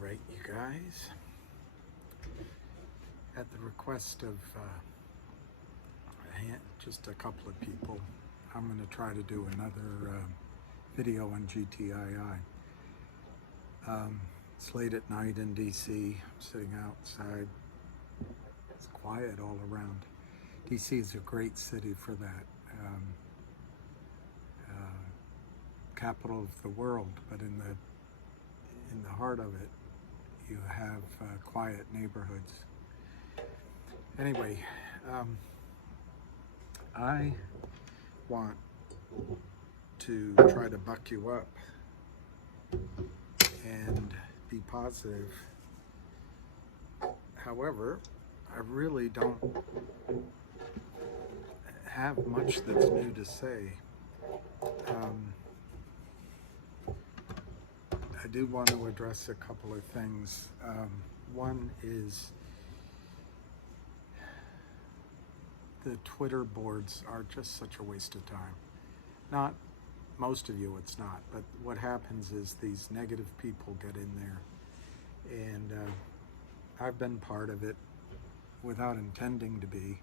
right, you guys, at the request of just a couple of people, I'm going to try to do another video on GTII. It's late at night in DC. I'm sitting outside. It's quiet all around. DC is a great city for that. Capital of the world, but in the heart of it, you have quiet neighborhoods. Anyway, I want to try to buck you up and be positive. However, I really don't have much that's new to say. I do want to address a couple of things. One is the Twitter boards are just such a waste of time. Not most of you, it's not, but what happens is these negative people get in there, and I've been part of it without intending to be,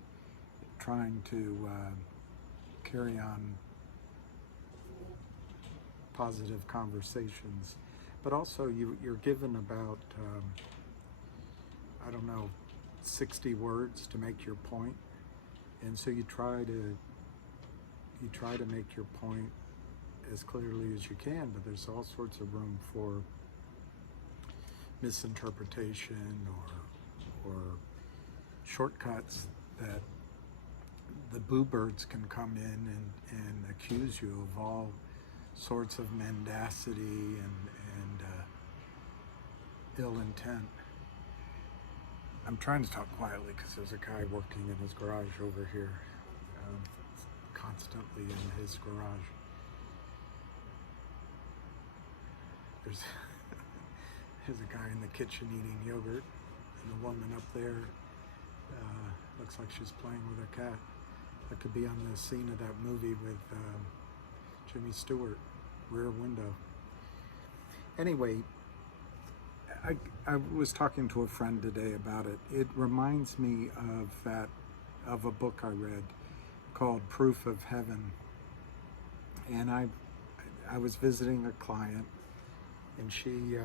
trying to carry on positive conversations. But also you're given about, I don't know, 60 words to make your point. And so you try to make your point as clearly as you can, but there's all sorts of room for misinterpretation or shortcuts that the boo birds can come in and accuse you of all sorts of mendacity and ill intent. I'm trying to talk quietly because there's a guy working in his garage over here, constantly in his garage. There's a guy in the kitchen eating yogurt, and the woman up there looks like she's playing with her cat. That could be on the scene of that movie with Jimmy Stewart, Rear Window. Anyway, I was talking to a friend today about it. It reminds me of a book I read called Proof of Heaven. And I was visiting a client, and she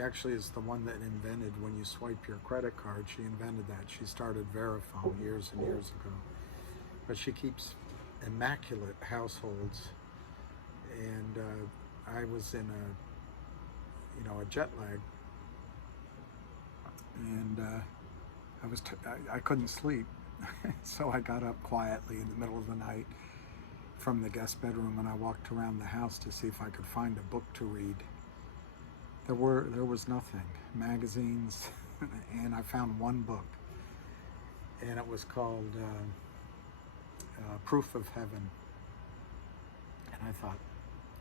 actually is the one that invented when you swipe your credit card. She invented that. She started Verifone years and years ago. But she keeps immaculate households, and I was in a jet lag, and I couldn't sleep. So I got up quietly in the middle of the night from the guest bedroom, and I walked around the house to see if I could find a book to read. There was nothing, magazines, and I found one book, and it was called Proof of Heaven. And I thought,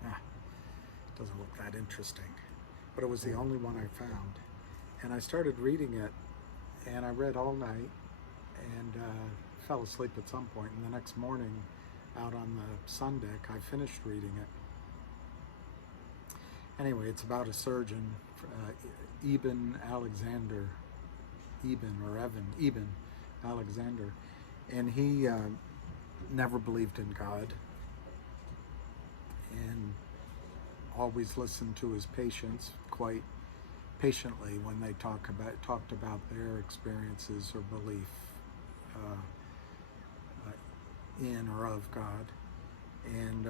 it doesn't look that interesting. But it was the only one I found. And I started reading it, and I read all night, and fell asleep at some point. And the next morning, out on the sun deck, I finished reading it. Anyway, it's about a surgeon, Eben Alexander, and he never believed in God, and always listened to his patients quite patiently when they talked about their experiences or belief in or of God. And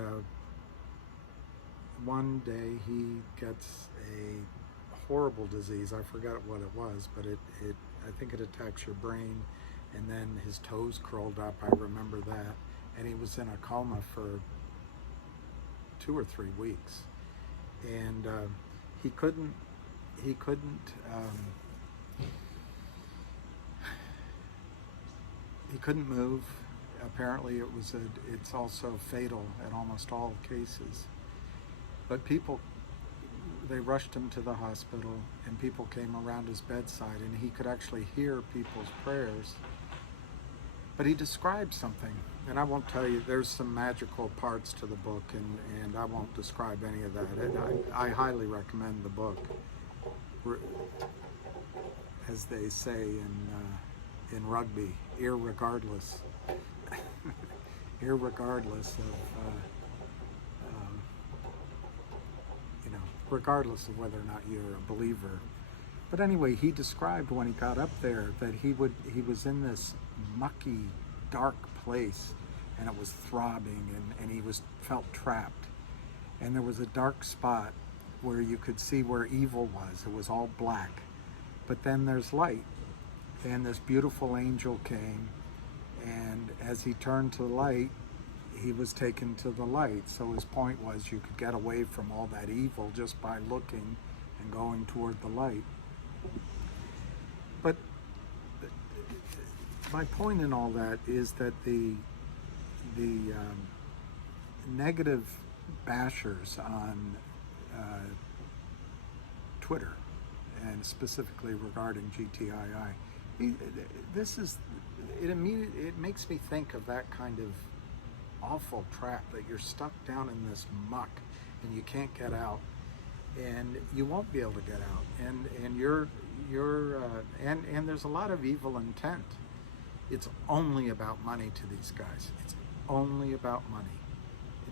one day he gets a horrible disease. I forgot what it was, but I think it attacks your brain, and then his toes curled up. I remember that. And he was in a coma for 2 or 3 weeks. And he couldn't move. Apparently it's also fatal in almost all cases. But they rushed him to the hospital, and people came around his bedside, and he could actually hear people's prayers But he describes something, and I won't tell you, there's some magical parts to the book, and I won't describe any of that. I highly recommend the book. As they say in rugby, irregardless, irregardless of, regardless of whether or not you're a believer. But anyway, he described when he got up there that he was in this mucky, dark place, and it was throbbing, and he felt trapped. And there was a dark spot where you could see where evil was. It was all black. But then there's light, and this beautiful angel came, and as he turned to the light, he was taken to the light. So his point was you could get away from all that evil just by looking and going toward the light. But my point in all that is that the negative bashers on Twitter, and specifically regarding GTII, it makes me think of that kind of awful trap that you're stuck down in this muck and you can't get out, and you won't be able to get out, and there's a lot of evil intent. It's only about money to these guys. It's only about money.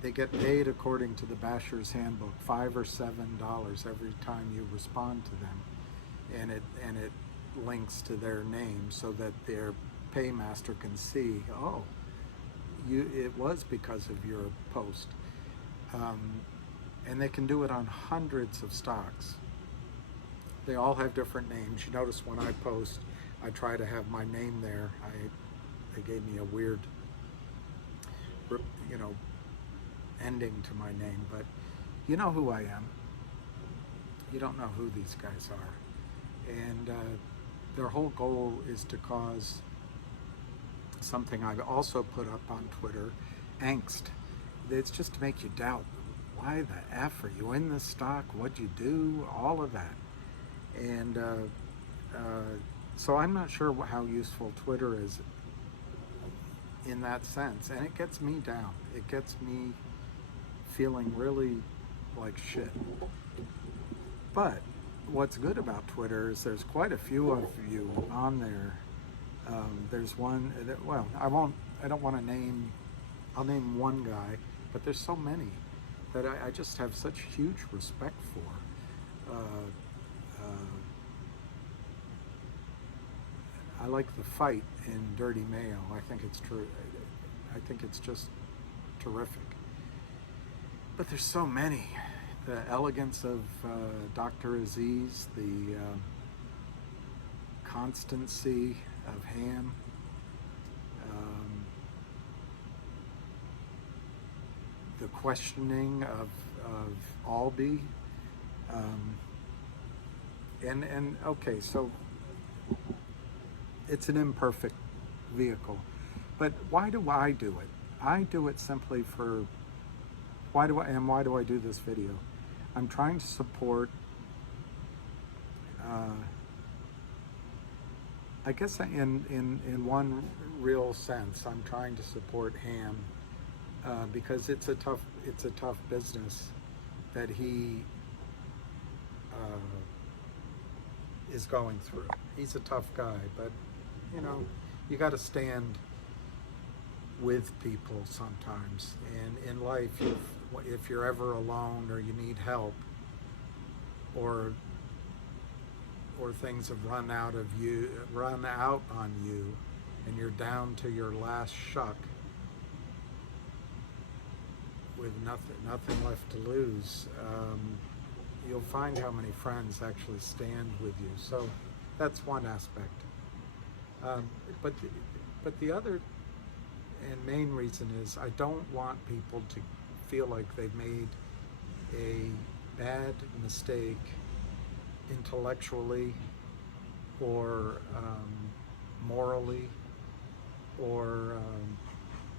They get paid according to the Basher's Handbook, $5 or $7 every time you respond to them, and it links to their name so that their paymaster can see, oh, it was because of your post, and they can do it on hundreds of stocks. They all have different names. You notice when I post, I try to have my name there. They gave me a weird, ending to my name, but you know who I am. You don't know who these guys are, and their whole goal is to cause something I've also put up on Twitter, angst. It's just to make you doubt, why the F are you in this stock? What'd you do? All of that. And so I'm not sure how useful Twitter is in that sense. And it gets me down. It gets me feeling really like shit. But what's good about Twitter is there's quite a few of you on there. There's one that, well, I don't want to name, I'll name one guy, but there's so many that I just have such huge respect for. I like the fight in Dirty Mayo. I think it's true. I think it's just terrific. But there's so many. The elegance of Dr. Aziz, the constancy of Ham, the questioning of Albee, and okay, so it's an imperfect vehicle, but why do I do it? I do it simply for, why do I do this video? I'm trying to support, I guess in one real sense, I'm trying to support Ham because it's a tough business that he is going through. He's a tough guy, but you got to stand with people sometimes. And in life, if you're ever alone or you need help, or things have run out on you, and you're down to your last shuck with nothing left to lose, you'll find how many friends actually stand with you. So that's one aspect. But the other and main reason is I don't want people to feel like they've made a bad mistake intellectually or morally or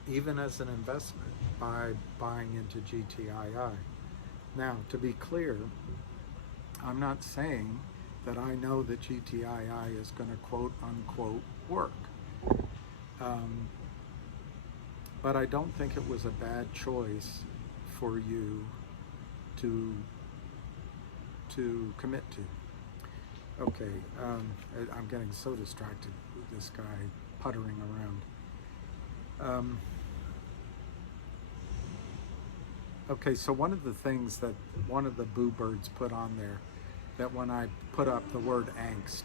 even as an investment by buying into GTII. Now, to be clear, I'm not saying that I know that GTII is going to quote unquote work. but I don't think it was a bad choice for you to commit to. Okay, I'm getting so distracted with this guy puttering around. Okay, so one of the things that one of the boo birds put on there, that when I put up the word angst,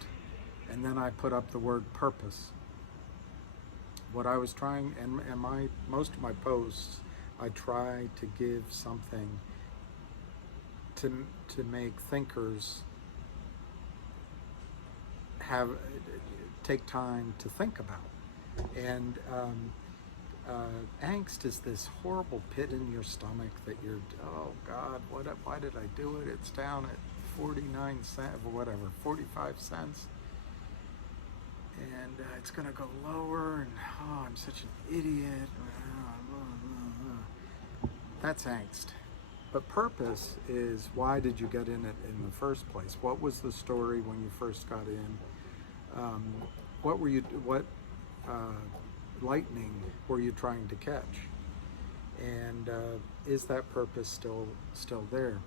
and then I put up the word purpose, what I was trying, and most of my posts, I try to give something to make thinkers take time to think about. And angst is this horrible pit in your stomach that you're, oh God, why did I do it? It's down at 49 cents or whatever, 45 cents. And it's going to go lower, and oh, I'm such an idiot. That's angst. But purpose is, why did you get in it in the first place? What was the story when you first got in? What lightning were you trying to catch? And is that purpose still there?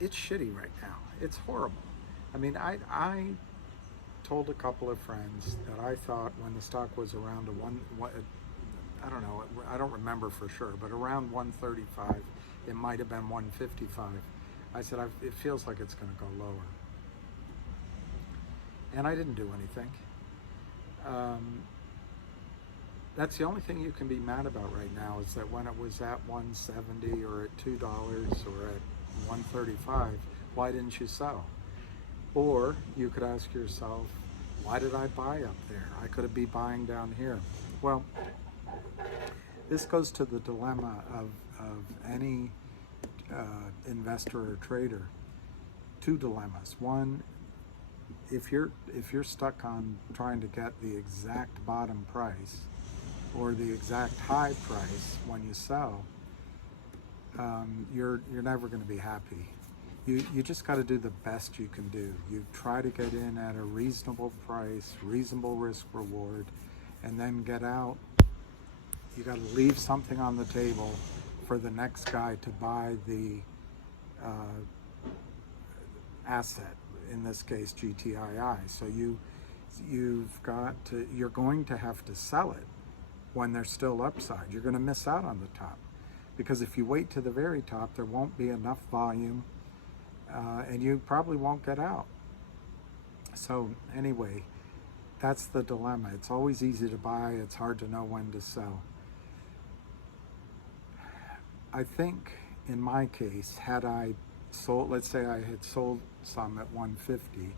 It's shitty right now. It's horrible. I mean, I told a couple of friends that I thought when the stock was around I don't know, I don't remember for sure, but around 135, it might have been 155. I said, it feels like it's going to go lower. And I didn't do anything. That's the only thing you can be mad about right now, is that when it was at 170 or at $2 or at 135, why didn't you sell? Or you could ask yourself, why did I buy up there? I could have been buying down here. Well, this goes to the dilemma of any investor or trader. Two dilemmas. One, if you're stuck on trying to get the exact bottom price or the exact high price when you sell, you're never going to be happy. You just got to do the best you can do. You try to get in at a reasonable price, reasonable risk reward, and then get out. You got to leave something on the table for the next guy to buy the asset, in this case GTII. So you're going to have to sell it when there's still upside. You're going to miss out on the top, because if you wait to the very top, there won't be enough volume, and you probably won't get out. So anyway, that's the dilemma. It's always easy to buy, it's hard to know when to sell. I think in my case, had I sold, let's say I had sold some at 150,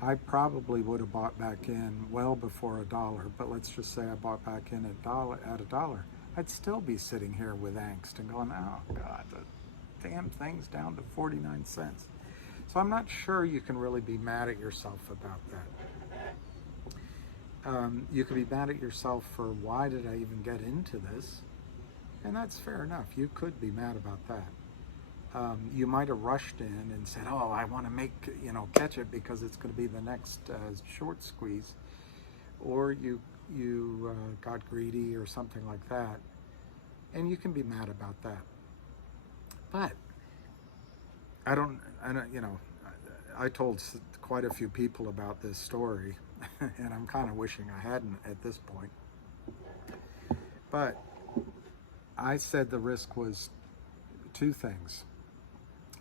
I probably would have bought back in well before $1, but let's just say I bought back in at $1. I'd still be sitting here with angst and going, oh God, the damn thing's down to 49 cents. So I'm not sure you can really be mad at yourself about that. You could be mad at yourself for, why did I even get into this? And that's fair enough. You could be mad about that. You might have rushed in and said, oh, I want to catch it because it's going to be the next short squeeze. Or you got greedy or something like that. And you can be mad about that. But I told quite a few people about this story, and I'm kind of wishing I hadn't at this point. But I said the risk was two things.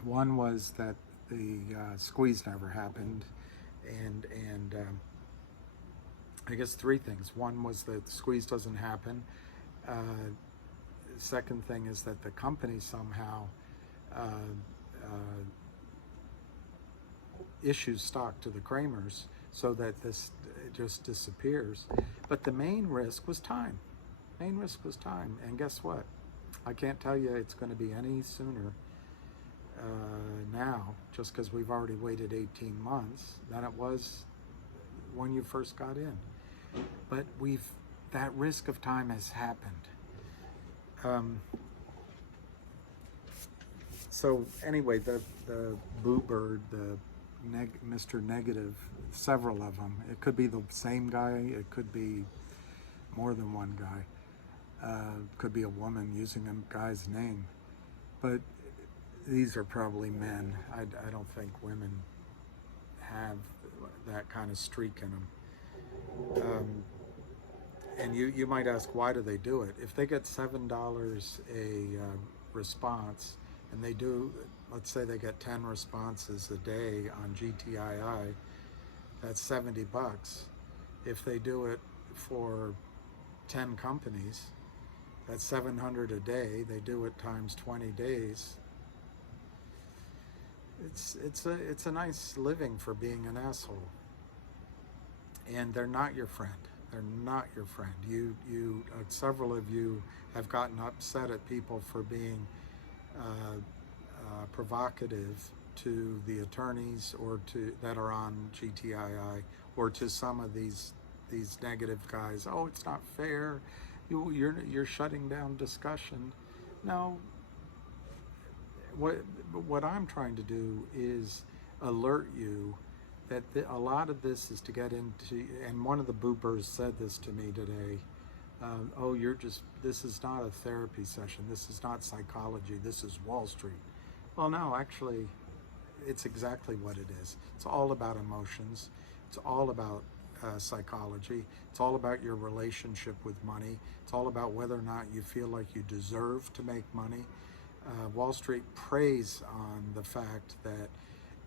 One was that the squeeze never happened, and I guess three things. One was that the squeeze doesn't happen. Second thing is that the company somehow issues stock to the Kramers so that this just disappears. But the main risk was time. Main risk was time. And guess what? I can't tell you it's going to be any sooner now, just because we've already waited 18 months, than it was when you first got in. But that risk of time has happened. So anyway, the boo bird, the Mr. Negative, several of them. It could be the same guy, it could be more than one guy. Could be a woman using a guy's name. But these are probably men. I don't think women have that kind of streak in them. And you might ask, why do they do it? If they get $7 a response, and they do, let's say they get 10 responses a day on GTII, that's 70 bucks. If they do it for 10 companies, that's 700 a day. They do it times 20 days. It's a nice living for being an asshole. And they're not your friend. They're not your friend. Several of you have gotten upset at people for being provocative to the attorneys or that are on GTII, or to some of these negative guys. Oh, it's not fair. You're shutting down discussion. No. What I'm trying to do is alert you that a lot of this is to get into, and one of the boopers said this to me today, oh, this is not a therapy session, this is not psychology, this is Wall Street. Well, no, actually, it's exactly what it is. It's all about emotions, it's all about psychology, it's all about your relationship with money, it's all about whether or not you feel like you deserve to make money. Wall Street preys on the fact that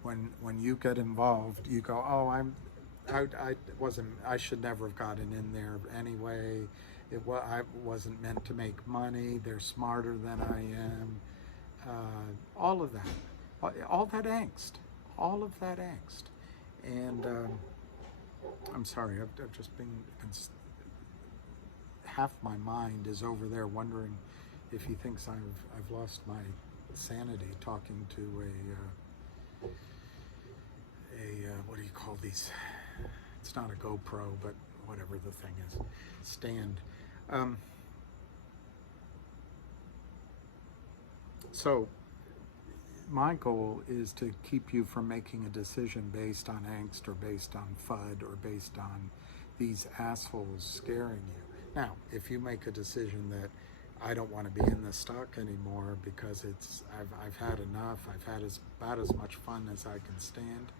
when you get involved, you go, oh, I should never have gotten in there anyway. I wasn't meant to make money. They're smarter than I am. All of that, all that angst, and I'm sorry, I've just been, half my mind is over there wondering if he thinks I've lost my sanity talking to a what do you call these? It's not a GoPro, but whatever the thing is, stand. So my goal is to keep you from making a decision based on angst or based on FUD or based on these assholes scaring you. Now, if you make a decision that I don't want to be in this stock anymore because I've had enough, I've had about as much fun as I can stand,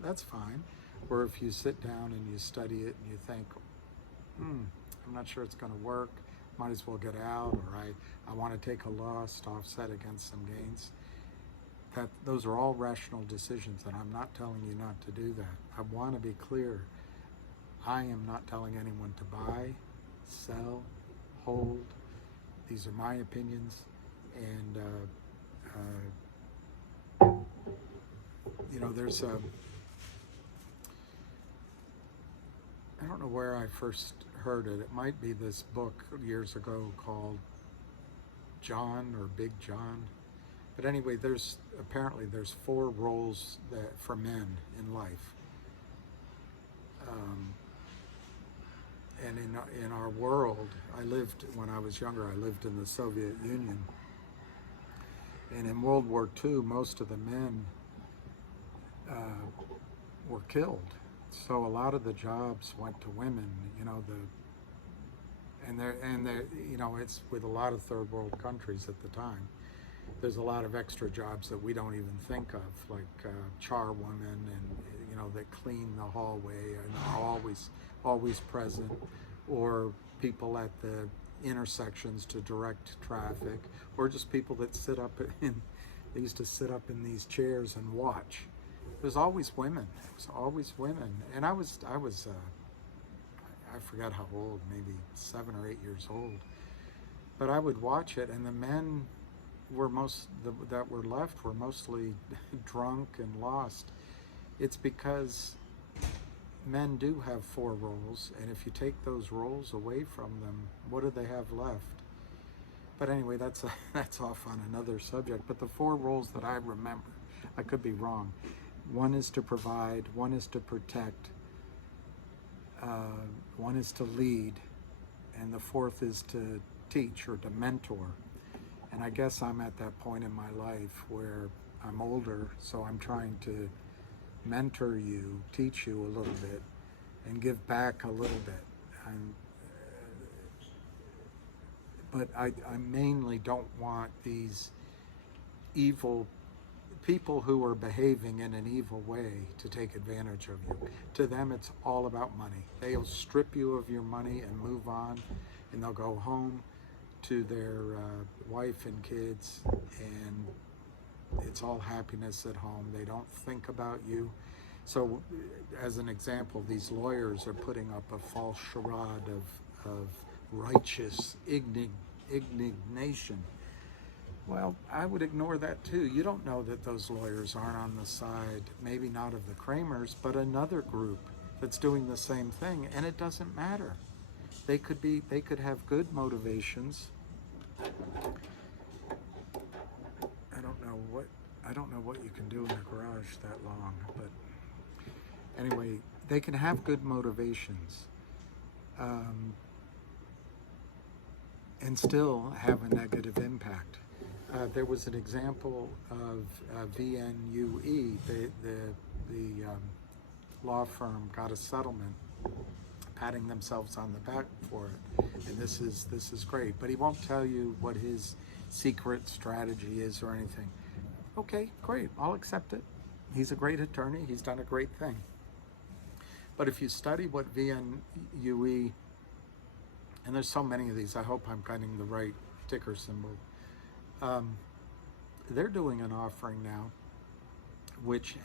that's fine. Or if you sit down and you study it and you think, I'm not sure it's going to work, might as well get out, or I want to take a loss to offset against some gains. Those are all rational decisions, and I'm not telling you not to do that. I want to be clear. I am not telling anyone to buy, sell, hold. These are my opinions, and there's I don't know where I first heard it. It might be this book years ago called John or Big John. But anyway, apparently there's 4 roles for men in life. And in our world, when I was younger, I lived in the Soviet Union. And in World War II, most of the men were killed. So a lot of the jobs went to women, it's with a lot of third world countries at the time. There's a lot of extra jobs that we don't even think of, like charwomen and that clean the hallway and are always present, or people at the intersections to direct traffic, or just people that they used to sit up in these chairs and watch. There's always women. And I forgot how old, maybe 7 or 8 years old. But I would watch it, and the men that were left were mostly drunk and lost. It's because men do have 4 roles, and if you take those roles away from them, what do they have left? But anyway, that's off on another subject. But the 4 roles that I remember, I could be wrong. One is to provide, one is to protect, one is to lead, and the 4th is to teach or to mentor. And I guess I'm at that point in my life where I'm older, so I'm trying to mentor you, teach you a little bit, and give back a little bit. But I mainly don't want these evil people who are behaving in an evil way to take advantage of you. To them, it's all about money. They'll strip you of your money and move on, and they'll go home to their wife and kids, and it's all happiness at home. They don't think about you. So, as an example, these lawyers are putting up a false charade of righteous indignation. Well, I would ignore that too. You don't know that those lawyers aren't on the side, maybe not of the Kramers, but another group that's doing the same thing, and it doesn't matter. They could have good motivations. I don't know what you can do in a garage that long, but anyway, they can have good motivations and still have a negative impact. There was an example of VNUE, the law firm got a settlement, patting themselves on the back for it, and this is great. But he won't tell you what his secret strategy is or anything. Okay, great, I'll accept it. He's a great attorney, he's done a great thing. But if you study what VNUE, and there's so many of these, I hope I'm getting the right ticker symbol, they're doing an offering now, which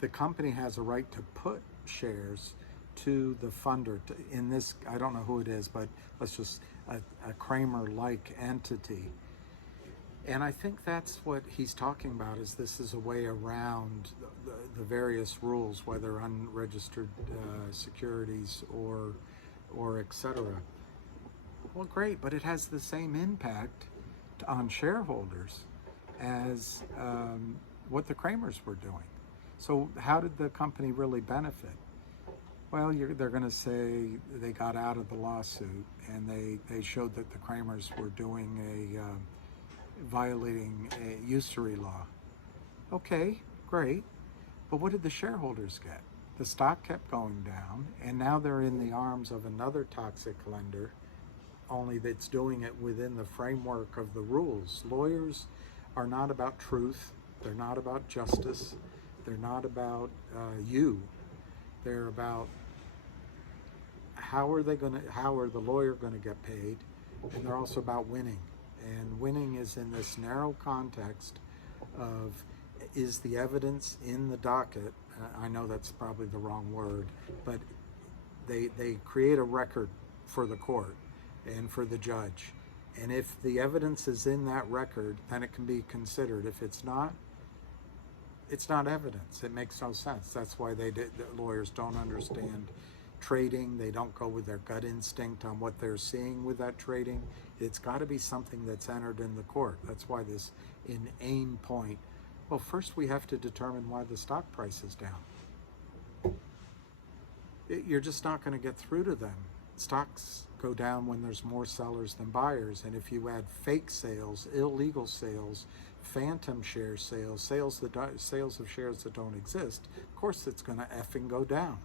the company has a right to put shares to the funder. In this, I don't know who it is, but let's just, a Kramer-like entity. And I think that's what he's talking about, is this is a way around the various rules, whether unregistered securities or etc. Well, great, but it has the same impact on shareholders as what the Kramers were doing. So how did the company really benefit? Well, they're going to say they got out of the lawsuit, and they showed that the Kramers were doing violating a usury law. Okay, great, but what did the shareholders get? The stock kept going down, and now they're in the arms of another toxic lender, only that's doing it within the framework of the rules. Lawyers are not about truth, they're not about justice, they're not about you. They're about how are the lawyer going to get paid, and they're also about winning. And winning is in this narrow context of, is the evidence in the docket, I know that's probably the wrong word, but they create a record for the court and for the judge. And if the evidence is in that record, then it can be considered. If it's not, it's not evidence. It makes no sense. That's why the lawyers don't understand trading. They don't go with their gut instinct on what they're seeing with that trading. It's got to be something that's entered in the court. That's why this inane point. Well, first we have to determine why the stock price is down. You're just not going to get through to them. Stocks go down when there's more sellers than buyers, and if you add fake sales, illegal sales, phantom share sales, sales of shares that don't exist, of course it's going to effing go down.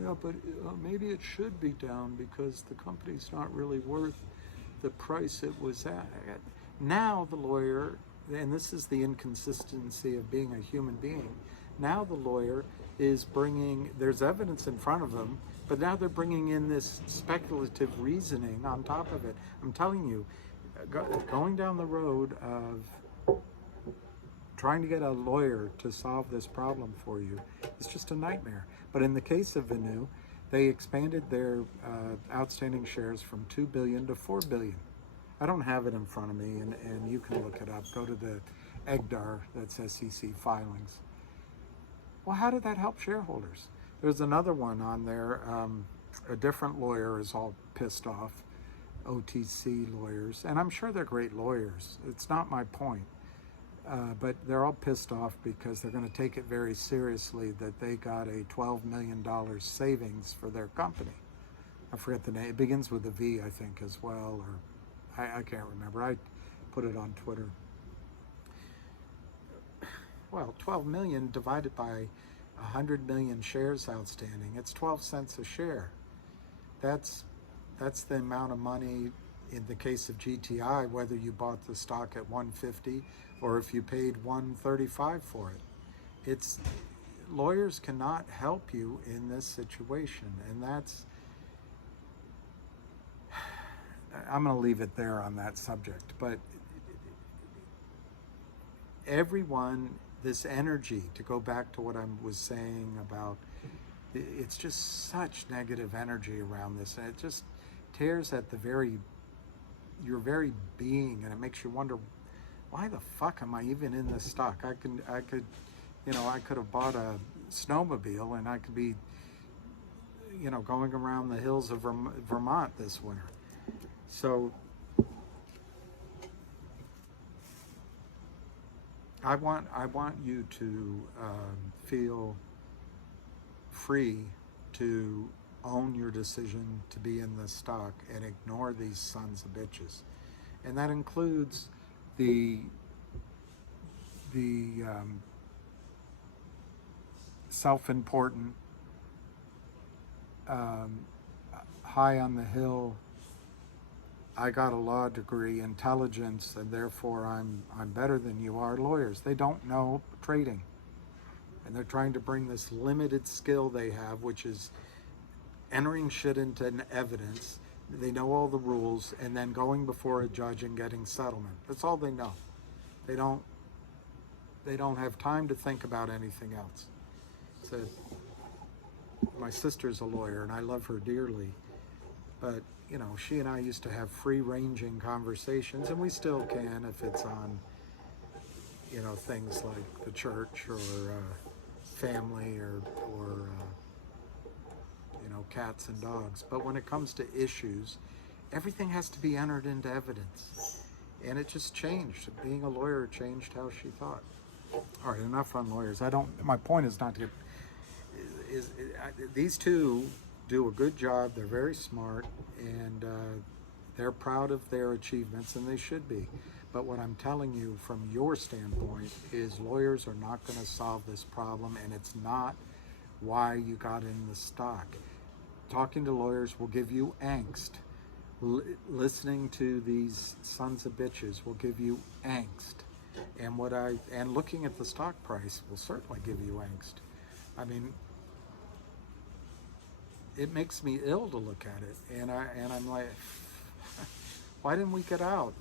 Yeah, but maybe it should be down because the company's not really worth the price it was at. Now the lawyer, and this is the inconsistency of being a human being, now the lawyer is there's evidence in front of them, but now they're bringing in this speculative reasoning on top of it. I'm telling you, going down the road of trying to get a lawyer to solve this problem for you is just a nightmare. But in the case of Venu, they expanded their outstanding shares from 2 billion to 4 billion. I don't have it in front of me, and you can look it up. Go to the EGDAR, that's SEC filings. Well, how did that help shareholders? There's another one on there. A different lawyer is all pissed off, OTC lawyers, and I'm sure they're great lawyers. It's not my point. But they're all pissed off because they're going to take it very seriously that they got a $12 million savings for their company. I forget the name. It begins with a V, I think, as well, or I can't remember. I put it on Twitter. well, 12 million divided by 100 million shares outstanding. It's 12 cents a share. That's the amount of money in the case of GTI, whether you bought the stock at 150 or if you paid 135 for it. It's lawyers cannot help you in this situation, and I'm going to leave it there on that subject. But everyone, this energy, to go back to what I was saying about, it's just such negative energy around this, and it just tears at your very being, and it makes you wonder, why the fuck am I even in this stock? I could have bought a snowmobile and I could be, going around the hills of Vermont this winter. So I want you to feel free to own your decision to be in this stock and ignore these sons of bitches, and that includes the self-important, high on the hill, I got a law degree, intelligence, and therefore I'm better than you are lawyers. They don't know trading, and they're trying to bring this limited skill they have, which is entering shit into an evidence. They know all the rules, and then going before a judge and getting settlement. That's all they know. They don't have time to think about anything else. So my sister's a lawyer, and I love her dearly, but she and I used to have free-ranging conversations, and we still can if it's on things like the church or family or cats and dogs. But when it comes to issues, everything has to be entered into evidence, and it just changed. Being a lawyer changed how she thought. All right, enough on lawyers. My point is not to get. These two do a good job. They're very smart, and they're proud of their achievements, and they should be. But what I'm telling you from your standpoint is lawyers are not going to solve this problem, and it's not why you got in the stock. Talking to lawyers will give you angst. Listening to these sons of bitches will give you angst. And looking at the stock price will certainly give you angst. I mean, it makes me ill to look at it, and I'm like, why didn't we get out?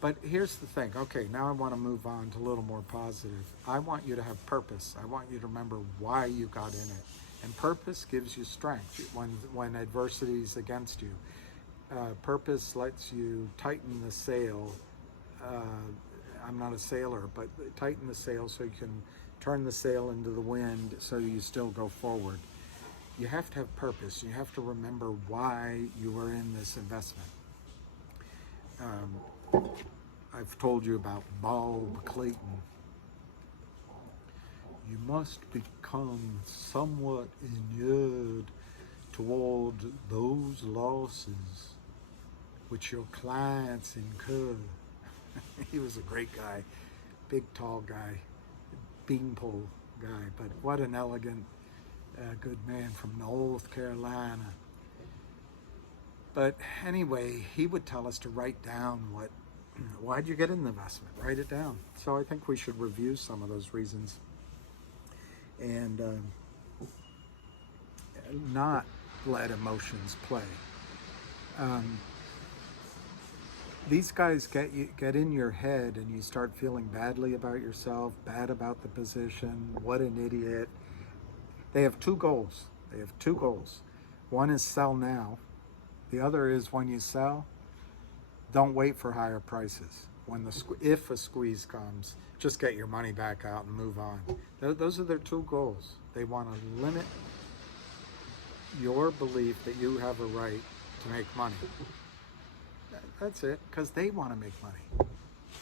But here's the thing. Okay, now I want to move on to a little more positive. I want you to have purpose. I want you to remember why you got in it, and purpose gives you strength when adversity is against you. Purpose lets you tighten the sail. I'm not a sailor, but tighten the sail so you can turn the sail into the wind so you still go forward. You have to have purpose. You have to remember why you were in this investment. I've told you about Bob Clayton. You must become somewhat inured toward those losses which your clients incur. He was a great guy, big, tall guy, beanpole guy, but what an elegant, good man from North Carolina. But anyway, he would tell us to write down why'd you get in the investment? Write it down. So I think we should review some of those reasons and not let emotions play. These guys get in your head, and you start feeling badly about yourself, bad about the position, what an idiot. They have two goals. One is sell now. The other is when you sell, don't wait for higher prices. If a squeeze comes, just get your money back out and move on. Those are their two goals. They want to limit your belief that you have a right to make money. That's it, because they want to make money.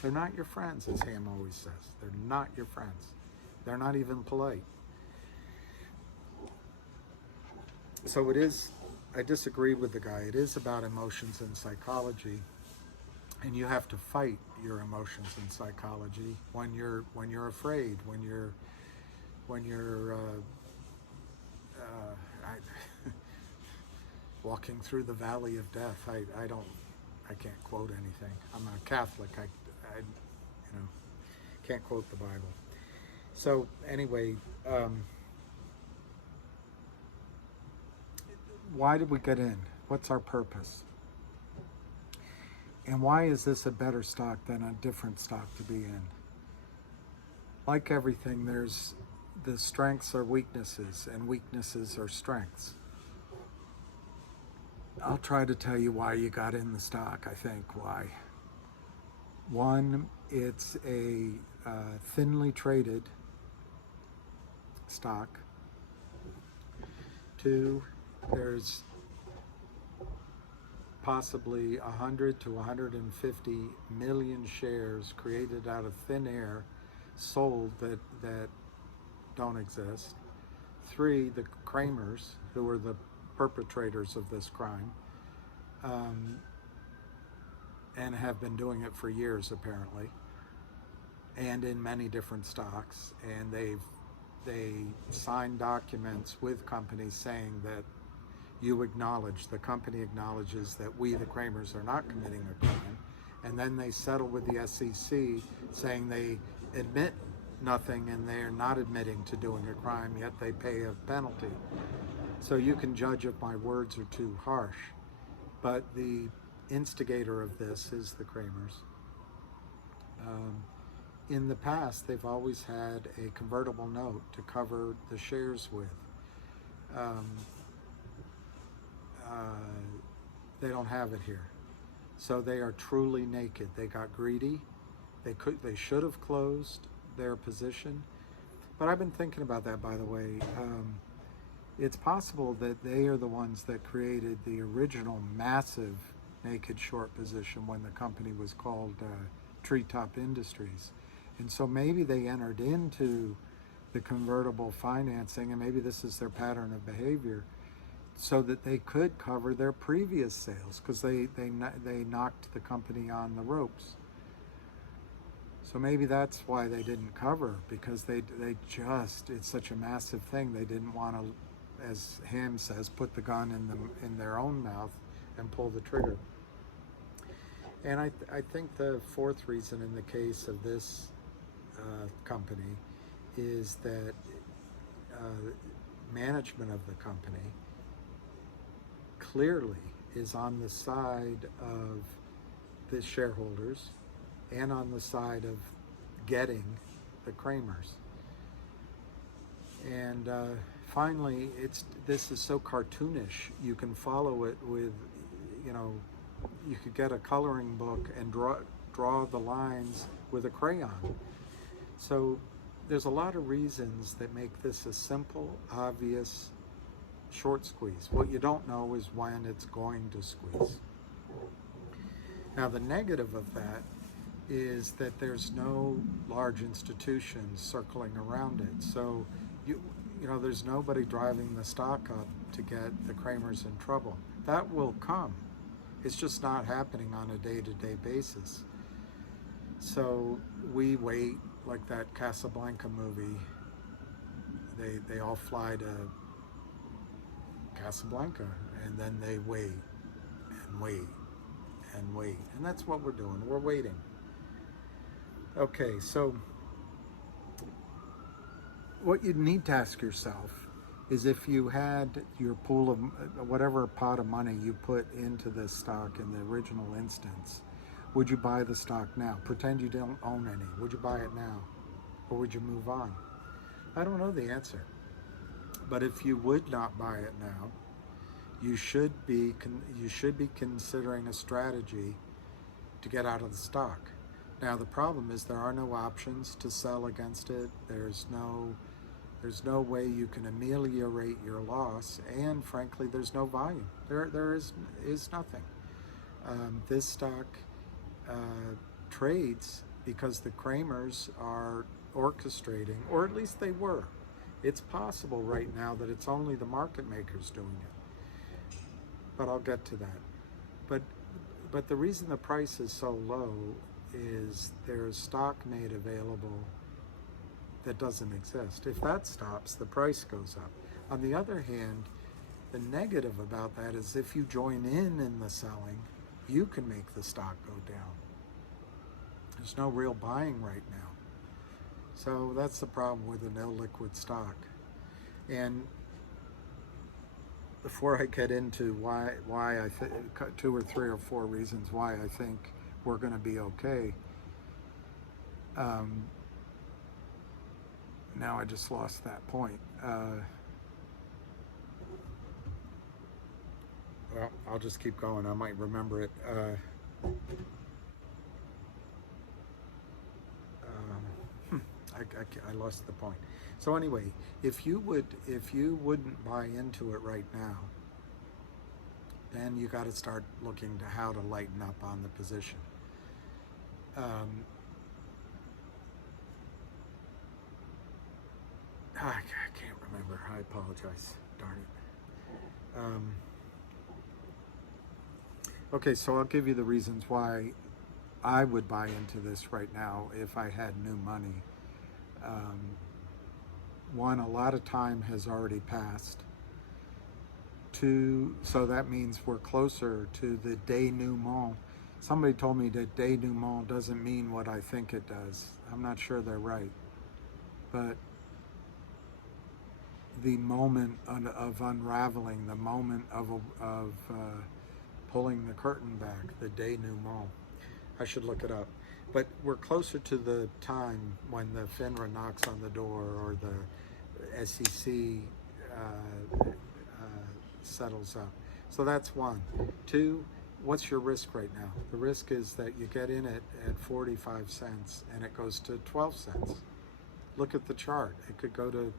They're not your friends, as Ham always says. They're not your friends. They're not even polite. So I disagree with the guy. It is about emotions and psychology. and you have to fight your emotions and psychology when you're afraid, when you're walking through the valley of death. I can't quote anything. I'm a Catholic. I can't quote the Bible. So anyway, why did we get in? What's our purpose? And why is this a better stock than a different stock to be in? Like everything, there's the strengths are weaknesses and weaknesses are strengths. I'll try to tell you why you got in the stock, I think why. One, it's a thinly traded stock. Two, there's possibly 100 to 150 million shares created out of thin air, sold that don't exist. Three, the Kramers, who are the perpetrators of this crime, and have been doing it for years apparently, and in many different stocks, and they signed documents with companies saying that the company acknowledges that we, the Kramers, are not committing a crime, and then they settle with the SEC saying they admit nothing and they're not admitting to doing a crime, yet they pay a penalty. So you can judge if my words are too harsh, but the instigator of this is the Kramers. In the past, they've always had a convertible note to cover the shares with. They don't have it here. So they are truly naked. They got greedy. They should have closed their position. But I've been thinking about that, by the way. It's possible that they are the ones that created the original massive naked short position when the company was called Treetop Industries. And so maybe they entered into the convertible financing, and maybe this is their pattern of behavior, so that they could cover their previous sales, because they knocked the company on the ropes. So maybe that's why they didn't cover, because they just, it's such a massive thing, they didn't want to, as Ham says, put the gun in their own mouth and pull the trigger. And I think the fourth reason in the case of this company is that management of the company clearly is on the side of the shareholders and on the side of getting the Kramers. And finally, this is so cartoonish, you can follow it with, you could get a coloring book and draw the lines with a crayon. So there's a lot of reasons that make this a simple, obvious short squeeze. What you don't know is when it's going to squeeze. Now the negative of that is that there's no large institutions circling around it. So there's nobody driving the stock up to get the Kramers in trouble. That will come. It's just not happening on a day-to-day basis. So we wait, like that Casablanca movie. They all fly to Casablanca, and then they wait and wait and wait. And that's what we're doing. We're waiting. Okay, so what you need to ask yourself is, if you had your pool of whatever pot of money you put into this stock in the original instance, would you buy the stock now? Pretend you don't own any. Would you buy it now? Or would you move on? I don't know the answer. But if you would not buy it now, you should be considering a strategy to get out of the stock. Now the problem is there are no options to sell against it. There's no way you can ameliorate your loss, and frankly, there's no volume. There is nothing. This stock trades because the Kramers are orchestrating, or at least they were. It's possible right now that it's only the market makers doing it, but I'll get to that. But But the reason the price is so low is there's stock made available that doesn't exist. If that stops, the price goes up. On the other hand, the negative about that is if you join in the selling, you can make the stock go down. There's no real buying right now. So that's the problem with an illiquid stock. And before I get into why I think 2 or 3 or 4 reasons why I think we're going to be okay. Now I just lost that point. Well, I'll just keep going. I might remember it. I lost the point. So anyway, if you wouldn't buy into it right now, then you got to start looking to how to lighten up on the position. I can't remember. I apologize. Darn it. Okay, so I'll give you the reasons why I would buy into this right now if I had new money. One, a lot of time has already passed. 2, so that means we're closer to the denouement. Somebody told me that denouement doesn't mean what I think it does. I'm not sure they're right. But the moment of unraveling, the moment of pulling the curtain back, the denouement. I should look it up. But we're closer to the time when the FINRA knocks on the door or the SEC settles up. So that's 1. 2, what's your risk right now? The risk is that you get in it at 45 cents and it goes to 12 cents. Look at the chart. It could go to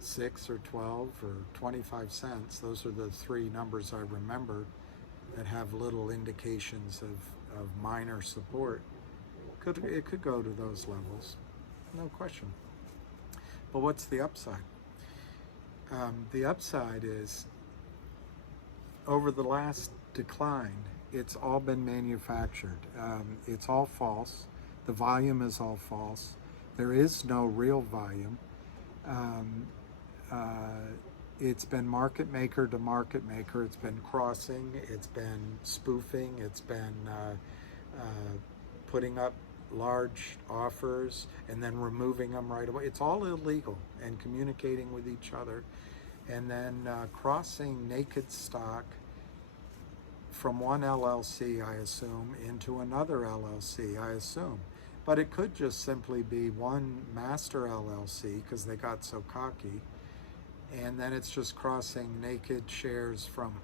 6 or 12 or 25 cents. Those are the 3 numbers I remembered that have little indications of minor support. It could go to those levels, no question. But what's the upside? The upside is over the last decline, it's all been manufactured. It's all false. The volume is all false. There is no real volume. It's been market maker to market maker. It's been crossing. It's been spoofing. It's been putting up large offers and then removing them right away. It's all illegal, and communicating with each other, and then crossing naked stock from one LLC, I assume, into another LLC, I assume. But it could just simply be one master LLC because they got so cocky, and then it's just crossing naked shares from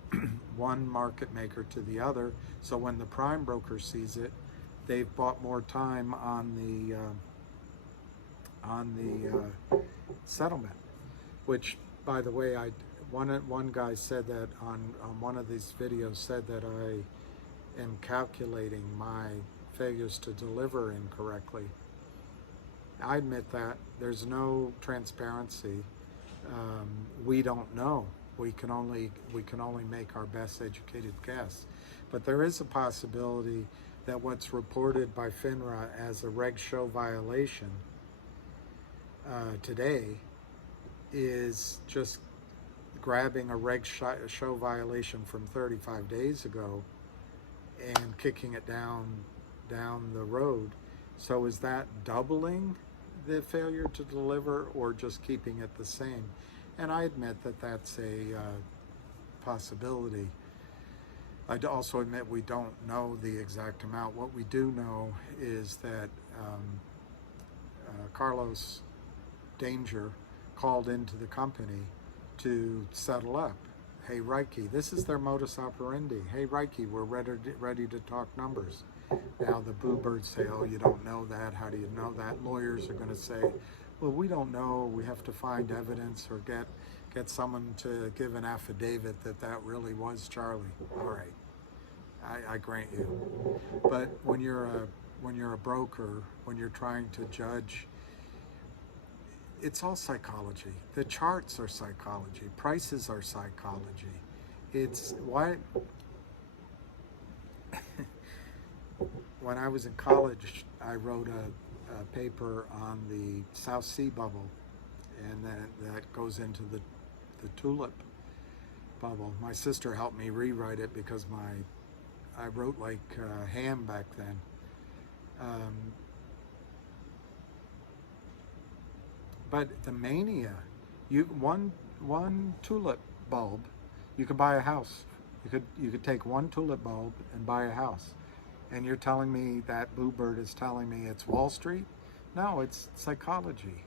one market maker to the other. So when the prime broker sees it, they've bought more time on the settlement. Which, by the way, one guy said that on one of these videos, said that I am calculating my failures to deliver incorrectly. I admit that there's no transparency. We don't know. We can only make our best educated guess. But there is a possibility that what's reported by FINRA as a reg show violation today is just grabbing a reg show violation from 35 days ago and kicking it down the road. So is that doubling the failure to deliver or just keeping it the same? And I admit that that's a possibility. I also admit we don't know the exact amount. What we do know is that Carlos Danger called into the company to settle up. Hey, Reiki, this is their modus operandi. Hey, Reiki, we're ready to talk numbers. Now the boo birds say, oh, you don't know that. How do you know that? Lawyers are going to say, well, we don't know. We have to find evidence or get someone to give an affidavit that really was Charlie. All right, I grant you. But when you're a broker, when you're trying to judge, it's all psychology. The charts are psychology. Prices are psychology. It's why when I was in college, I wrote a paper on the South Sea bubble, and that goes into the tulip bubble. My sister helped me rewrite it because I wrote like ham back then. But the mania, one tulip bulb, you could buy a house. You could take one tulip bulb and buy a house. And you're telling me that Boo Bird is telling me it's Wall Street? No, it's psychology.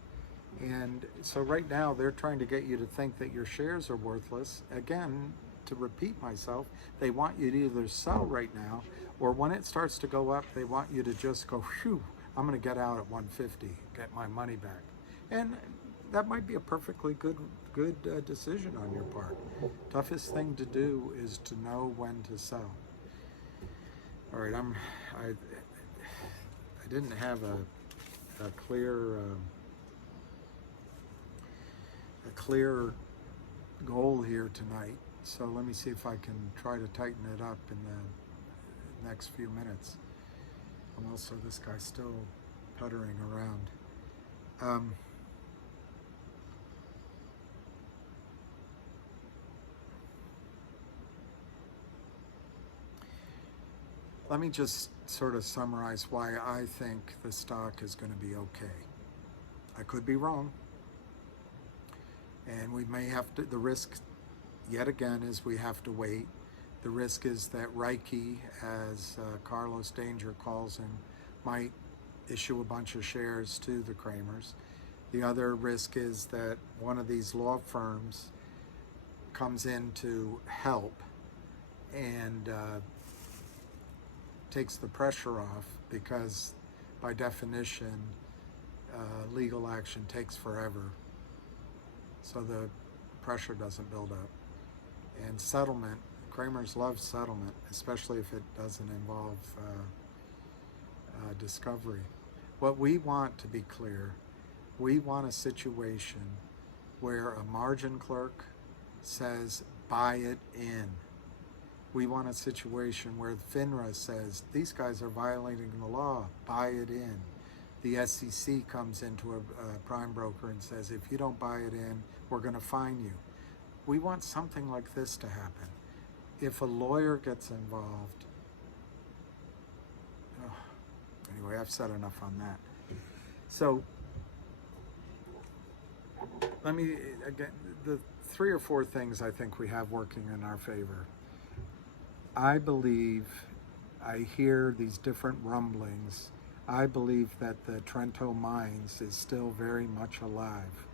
And so right now they're trying to get you to think that your shares are worthless. Again, to repeat myself, they want you to either sell right now, or when it starts to go up, they want you to just go, phew, I'm going to get out at 150, get my money back. And that might be a perfectly good decision on your part. Toughest thing to do is to know when to sell. All right, I didn't have a clear goal here tonight, so let me see if I can try to tighten it up in the next few minutes. And also, this guy's still puttering around. Let me just sort of summarize why I think the stock is going to be okay. I could be wrong. And we may have to, the risk, yet again, is we have to wait. The risk is that Reiki, as Carlos Danger calls him, might issue a bunch of shares to the Kramers. The other risk is that one of these law firms comes in to help and takes the pressure off, because by definition legal action takes forever, so the pressure doesn't build up. And settlement, Kramers love settlement, especially if it doesn't involve discovery. What we want, to be clear, we want a situation where a margin clerk says buy it in. We want a situation where FINRA says, these guys are violating the law, buy it in. The SEC comes into a prime broker and says, if you don't buy it in, we're going to fine you. We want something like this to happen. If a lawyer gets involved, anyway, I've said enough on that. So, let me, again, the 3 or 4 things I think we have working in our favor. I believe, I hear these different rumblings. I believe that the Trento Mines is still very much alive.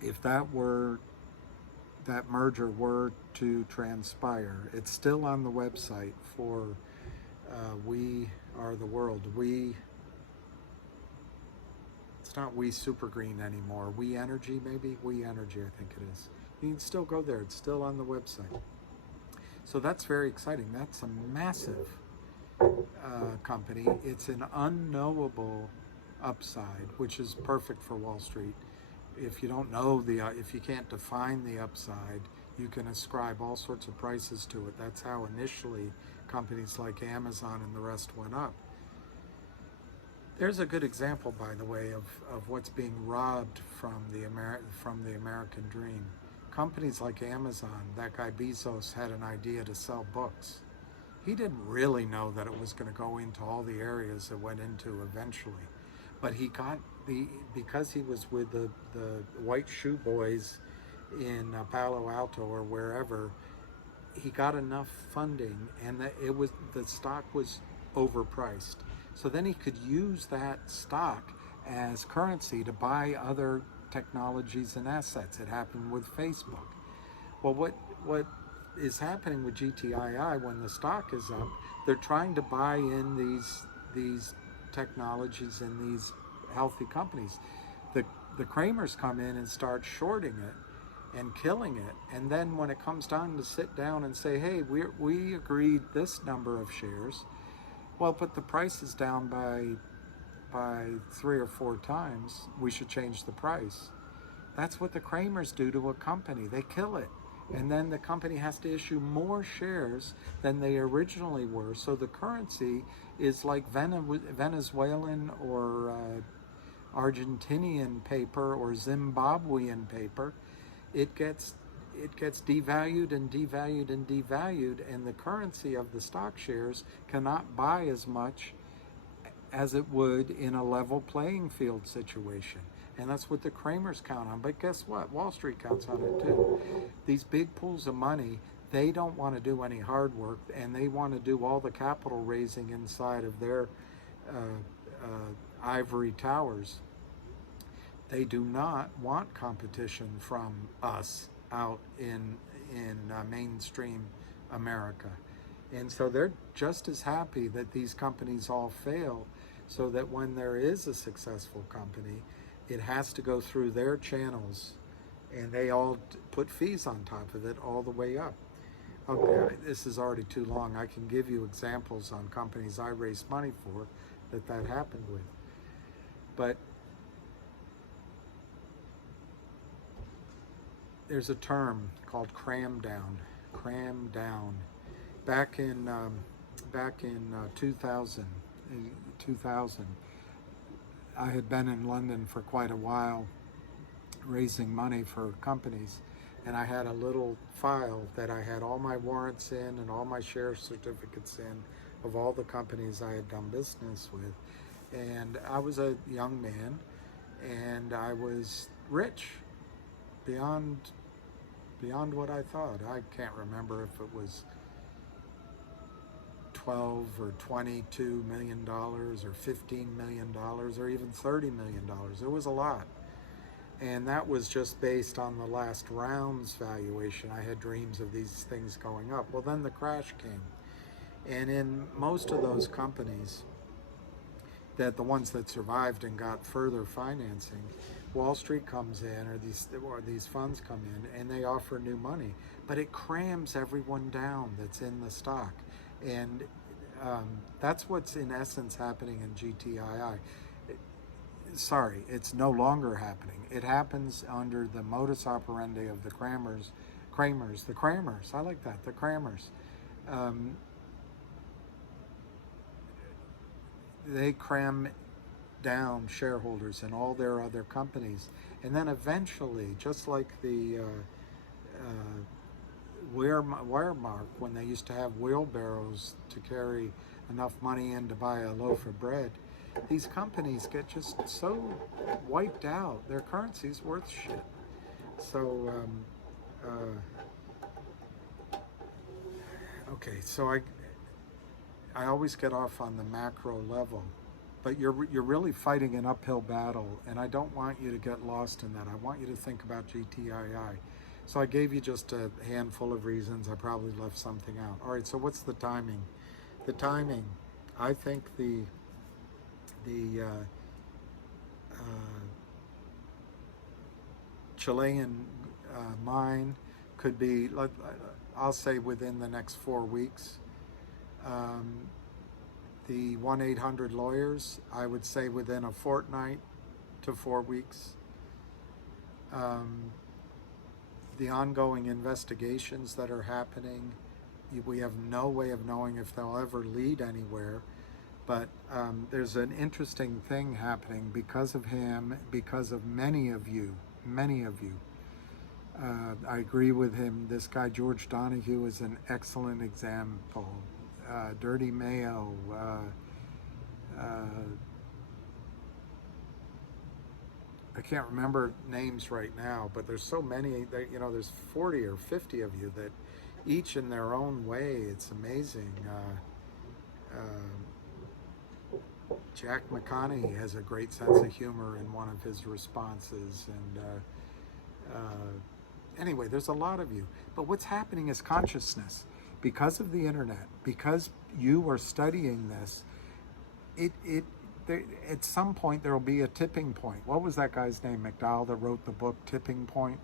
If that merger were to transpire, it's still on the website for We Are the World. It's not We Super Green anymore. We Energy, maybe? We Energy, I think it is. You can still go there. It's still on the website. So that's very exciting. That's a massive company. It's an unknowable upside, which is perfect for Wall Street. If you don't know if you can't define the upside, you can ascribe all sorts of prices to it. That's how initially companies like Amazon and the rest went up. There's a good example, by the way, of what's being robbed from the American dream. Companies like Amazon, that guy Bezos had an idea to sell books. He didn't really know that it was going to go into all the areas it went into eventually. But he got because he was with the White Shoe Boys in Palo Alto or wherever, he got enough funding, and the stock was overpriced. So then he could use that stock as currency to buy other technologies and assets. It happened with Facebook. Well, what is happening with GTII when the stock is up? They're trying to buy in these technologies and these healthy companies. The Kramers come in and start shorting it and killing it, and then when it comes time to sit down and say, hey, we agreed this number of shares, well, but the price is down by 3 or 4 times, we should change the price. That's what the Kramers do to a company. They kill it. and then the company has to issue more shares than they originally were. So the currency is like Venezuelan or Argentinian paper or Zimbabwean paper. It gets devalued and devalued and devalued, and the currency of the stock shares cannot buy as much as it would in a level playing field situation. And that's what the Kramers count on. But guess what? Wall Street counts on it too. These big pools of money, they don't want to do any hard work, and they want to do all the capital raising inside of their ivory towers. They do not want competition from us out in mainstream America. And so they're just as happy that these companies all fail, so that when there is a successful company, it has to go through their channels, and they all put fees on top of it all the way up. Okay, this is already too long. I can give you examples on companies I raised money for that happened with. But there's a term called cram down. Cram down. Back in 2000, I had been in London for quite a while, raising money for companies, and I had a little file that I had all my warrants in and all my share certificates in of all the companies I had done business with. And I was a young man, and I was rich beyond what I thought. I can't remember if it was $12 or $22 million or $15 million or even $30 million. It was a lot. And that was just based on the last round's valuation. I had dreams of these things going up. Well, then the crash came. And in most of those companies, that the ones that survived and got further financing, Wall Street comes in, or these funds come in, and they offer new money, but it crams everyone down that's in the stock. And that's what's in essence happening in GTII. Sorry, it's no longer happening. It happens under the modus operandi of the Kramers. I like that, the Kramers. They cram down shareholders in all their other companies, and then eventually, just like the Wehrmacht, when they used to have wheelbarrows to carry enough money in to buy a loaf of bread, these companies get just so wiped out. Their currency's worth shit. So okay, so I always get off on the macro level, but you're really fighting an uphill battle, and I don't want you to get lost in that. I want you to think about GTII. So I gave you just a handful of reasons. I probably left something out. All right, so what's the timing? The timing, I think the Chilean mine could be, I'll say, within the next 4 weeks. The 1-800 lawyers, I would say within a fortnight to 4 weeks. The ongoing investigations that are happening, we have no way of knowing if they'll ever lead anywhere. But there's an interesting thing happening because of him, because of many of you. I agree with him. This guy, George Donahue, is an excellent example. Dirty Mayo, I can't remember names right now, but there's so many, there's 40 or 50 of you that each in their own way, it's amazing. Jack McConney has a great sense of humor in one of his responses. And anyway, there's a lot of you. But what's happening is consciousness. Because of the internet, because you are studying this, at some point there will be a tipping point. What was that guy's name, McDowell, that wrote the book Tipping Point?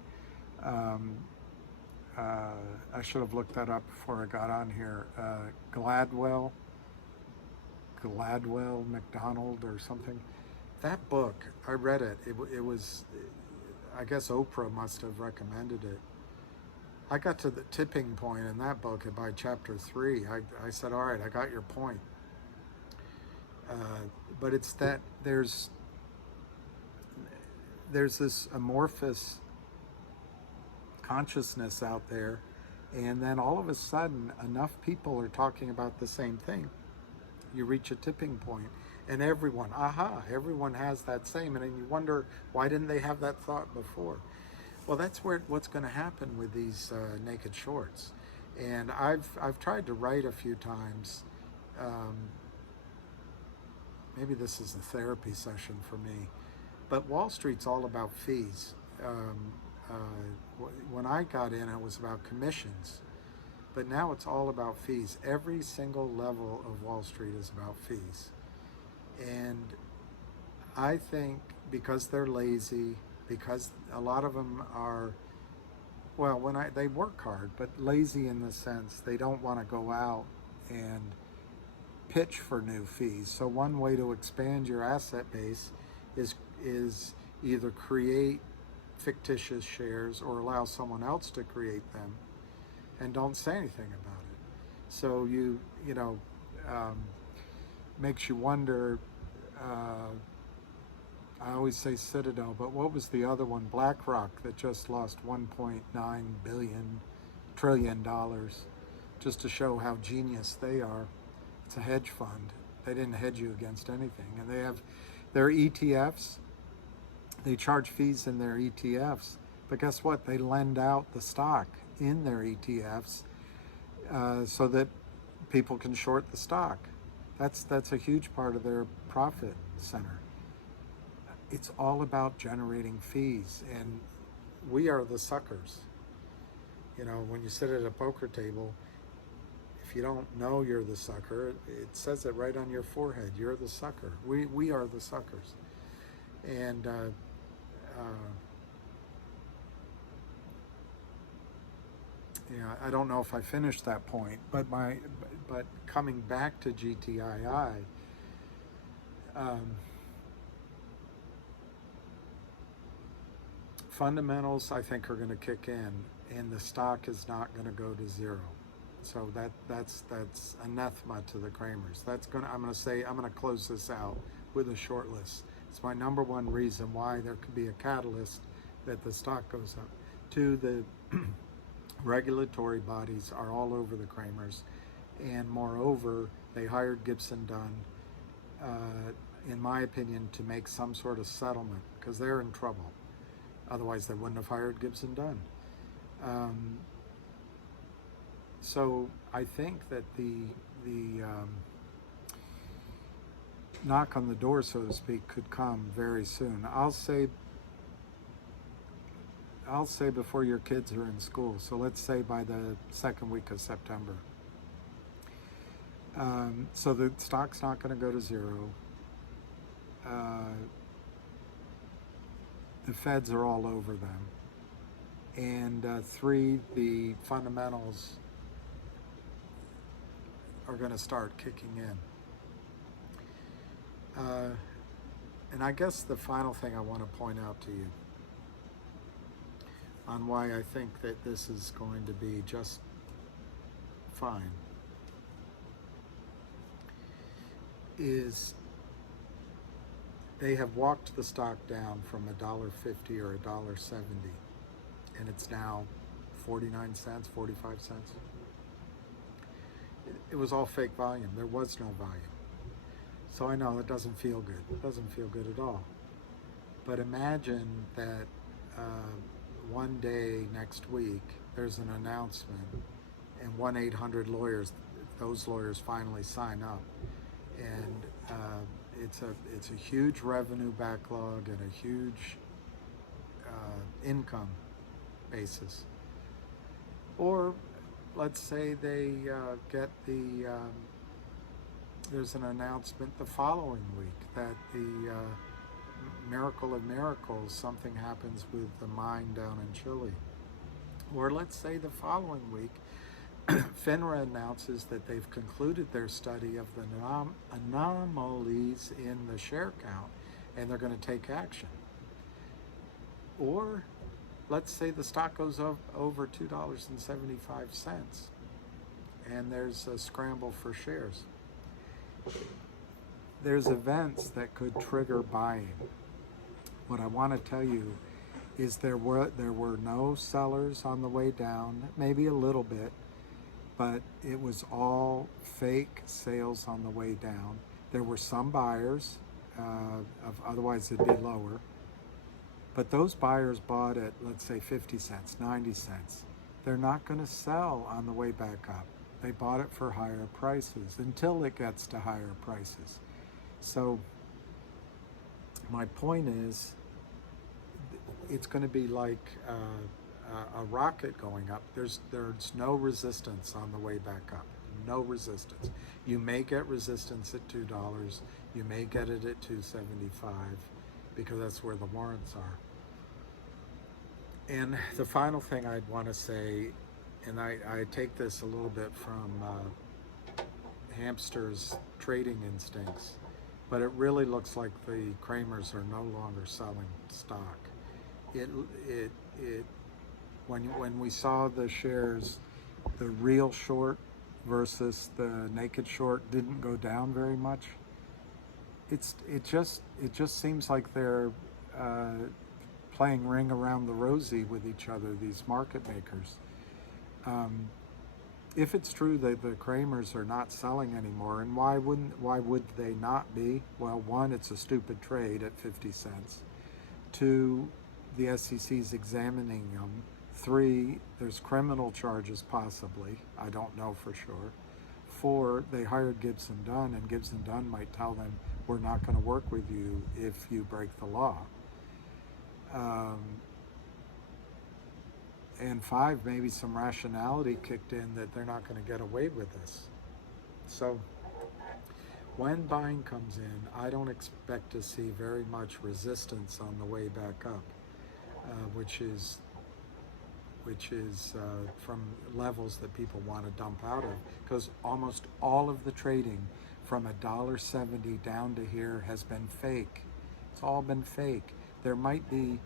I should have looked that up before I got on here. Gladwell McDonald or something. That book, I read it. It was, I guess Oprah must have recommended it. I got to the tipping point in that book by chapter 3. I said, all right, I got your point. But it's that there's this amorphous consciousness out there, and then all of a sudden enough people are talking about the same thing. You reach a tipping point, and everyone has that same, and then you wonder, why didn't they have that thought before? Well, that's what's going to happen with these naked shorts. And I've tried to write a few times. Maybe this is a therapy session for me, but Wall Street's all about fees. When I got in, it was about commissions, but now it's all about fees. Every single level of Wall Street is about fees. And I think because they're lazy, because a lot of them are, well, they work hard, but lazy in the sense they don't want to go out and pitch for new fees. So one way to expand your asset base is either create fictitious shares or allow someone else to create them, and don't say anything about it. So makes you wonder. I always say Citadel, but what was the other one? BlackRock, that just lost $1.9 trillion, just to show how genius they are. It's a hedge fund. They didn't hedge you against anything. And they have their ETFs. They charge fees in their ETFs. But guess what? They lend out the stock in their ETFs so that people can short the stock. That's a huge part of their profit center. It's all about generating fees, and we are the suckers. When you sit at a poker table, if you don't know you're the sucker, it says it right on your forehead. You're the sucker. We are the suckers. And I don't know if I finished that point, but coming back to GTII, fundamentals, I think, are going to kick in, and the stock is not going to go to zero. So that's anathema to the Kramers. I'm going to close this out with a short list. It's my number one reason why there could be a catalyst that the stock goes up. 2, the regulatory bodies are all over the Kramers, and moreover, they hired Gibson Dunn, in my opinion, to make some sort of settlement, because they're in trouble. Otherwise, they wouldn't have hired Gibson Dunn. So I think that the knock on the door, so to speak, could come very soon. I'll say before your kids are in school. So let's say by the second week of September. So the stock's not going to go to zero. The feds are all over them. And 3, the fundamentals are going to start kicking in. And I guess the final thing I want to point out to you on why I think that this is going to be just fine is they have walked the stock down from $1.50 or $1.70, and it's now 49 cents, 45 cents. It was all fake volume. There was no volume. So I know it doesn't feel good. It doesn't feel good at all. But imagine that one day next week there's an announcement, and 1-800-lawyers, those lawyers finally sign up, and it's a huge revenue backlog and a huge income basis. Or let's say they get there's an announcement the following week that the miracle of miracles, something happens with the mine down in Chile. Or let's say the following week, FINRA announces that they've concluded their study of the anomalies in the share count, and they're going to take action. Or let's say the stock goes up over $2.75 and there's a scramble for shares. There's events that could trigger buying. What I want to tell you is there were no sellers on the way down, maybe a little bit, but it was all fake sales on the way down. There were some buyers, otherwise it'd be lower, but those buyers bought at, let's say, 50 cents, 90 cents. They're not going to sell on the way back up. They bought it for higher prices until it gets to higher prices. So my point is, it's going to be like a rocket going up. There's no resistance on the way back up. No resistance. You may get resistance at $2. You may get it at $2.75 because that's where the warrants are. And the final thing I'd want to say, and I take this a little bit from Hamster's trading instincts, but it really looks like the Kramers are no longer selling stock. When we saw the shares, the real short versus the naked short didn't go down very much. It just seems like they're playing ring around the rosy with each other, these market makers. If it's true that the Kramers are not selling anymore, and why would they not be? Well, one, it's a stupid trade at 50 cents. Two, the SEC's examining them. Three, there's criminal charges possibly. I don't know for sure. Four, they hired Gibson Dunn, and Gibson Dunn might tell them, we're not going to work with you if you break the law. And five, maybe some rationality kicked in that they're not going to get away with this. So when buying comes in, I don't expect to see very much resistance on the way back up, which is from levels that people want to dump out of, because almost all of the trading from $1.70 down to here has been fake. It's all been fake. There might be,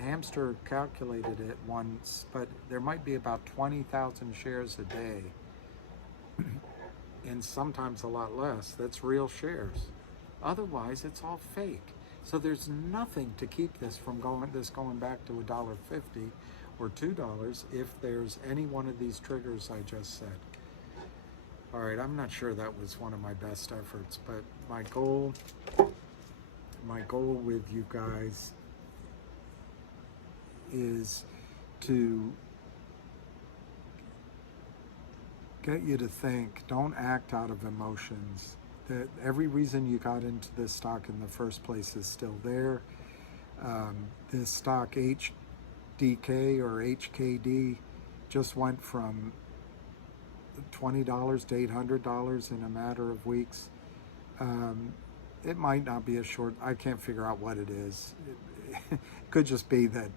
Hamster calculated it once, but there might be about 20,000 shares a day, and sometimes a lot less. That's real shares. Otherwise, it's all fake. So there's nothing to keep this from going back to $1.50 or $2 if there's any one of these triggers I just said. All right, I'm not sure that was one of my best efforts, but my goal with you guys is to get you to think. Don't act out of emotions. That every reason you got into this stock in the first place is still there. This stock HDK or HKD just went from $20 to $800 in a matter of weeks. It might not be a short, I can't figure out what it is. It could just be that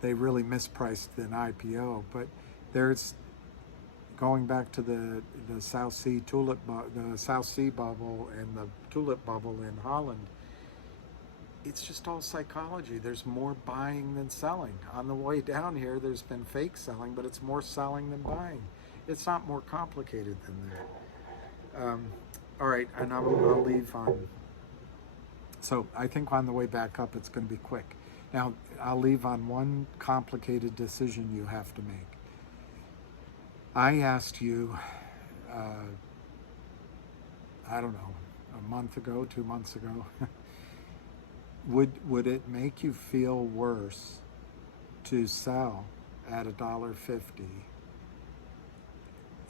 they really mispriced an IPO, but there's, going back to the South Sea the South Sea bubble and the tulip bubble in Holland, it's just all psychology. There's more buying than selling. On the way down here, there's been fake selling, but it's more selling than buying. It's not more complicated than that. All right, and I'll leave on. So I think on the way back up, it's going to be quick. Now, I'll leave on one complicated decision you have to make. I asked you, I don't know, a month ago, 2 months ago, would it make you feel worse to sell at $1.50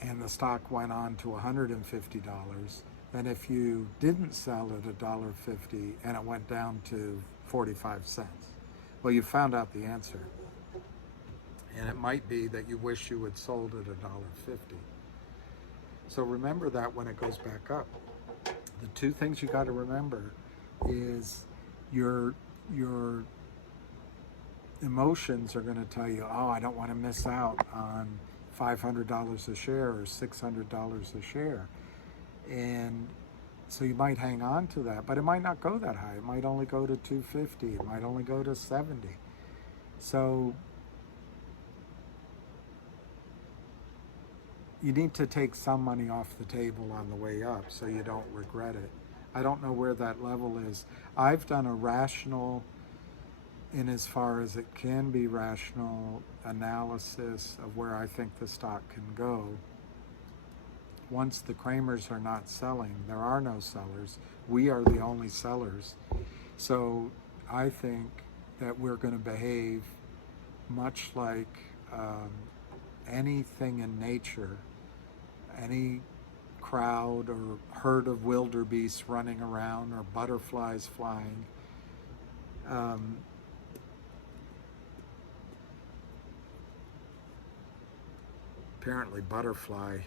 and the stock went on to $150 than if you didn't sell at $1.50 and it went down to 45 cents? Well, you found out the answer. And it might be that you wish you had sold at $1.50. So remember that when it goes back up. The two things you got to remember is your emotions are going to tell you, oh, I don't want to miss out on $500 a share or $600 a share. And so you might hang on to that, but it might not go that high. It might only go to $250. It might only go to $70. So you need to take some money off the table on the way up so you don't regret it. I don't know where that level is. I've done a rational, in as far as it can be rational, analysis of where I think the stock can go. Once the Kramers are not selling, there are no sellers. We are the only sellers. So I think that we're going to behave much like anything in nature, any crowd or herd of wildebeest running around or butterflies flying. Apparently butterfly,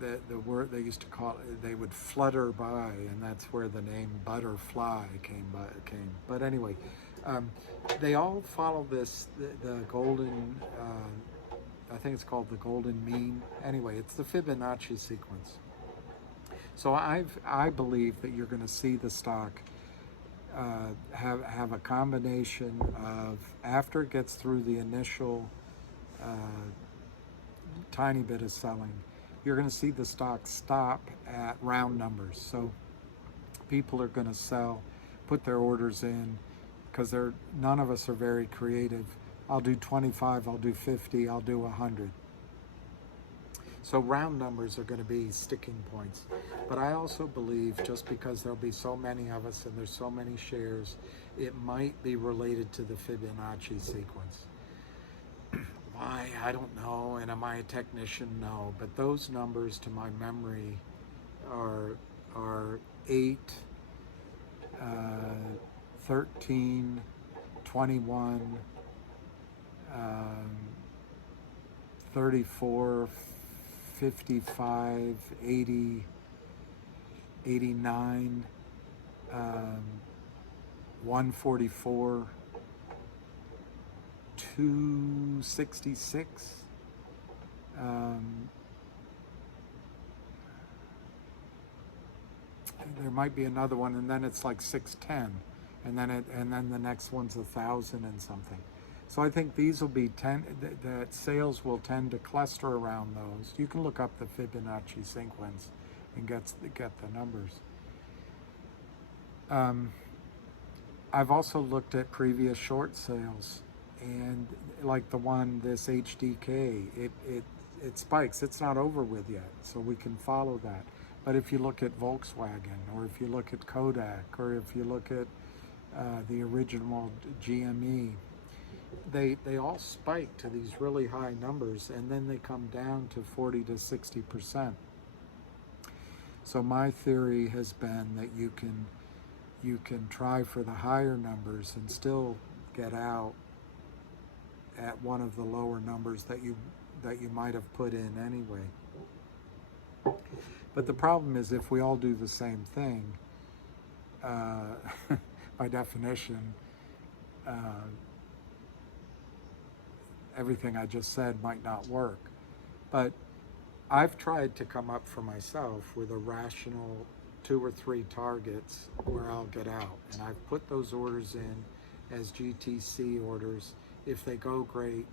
the word they used to call it, they would flutter by, and that's where the name butterfly came. But anyway, they all follow this, the golden, I think it's called the golden mean. Anyway, it's the Fibonacci sequence. So I believe that you're going to see the stock have a combination of, after it gets through the initial tiny bit of selling, you're going to see the stock stop at round numbers. So people are going to sell, put their orders in, because none of us are very creative. I'll do 25, I'll do 50, I'll do 100. So round numbers are going to be sticking points. But I also believe, just because there'll be so many of us and there's so many shares, it might be related to the Fibonacci sequence. Why? I don't know. And am I a technician? No. But those numbers, to my memory, are 8, 13, 21, 34, 55, 80, 89, 144, 266, there might be another one, and then it's like 610, and then the next one's 1,000 and something. So I think these will be that sales will tend to cluster around those. You can look up the Fibonacci sequence and get the numbers. I've also looked at previous short sales, and like this HDK, it spikes. It's not over with yet, so we can follow that. But if you look at Volkswagen, or if you look at Kodak, or if you look at the original GME, they all spike to these really high numbers, and then they come down to 40 to 60%. So my theory has been that you can try for the higher numbers and still get out at one of the lower numbers that you might have put in anyway. But the problem is, if we all do the same thing, by definition, everything I just said might not work. But I've tried to come up for myself with a rational 2 or 3 targets where I'll get out, and I've put those orders in as GTC orders. If they go, great.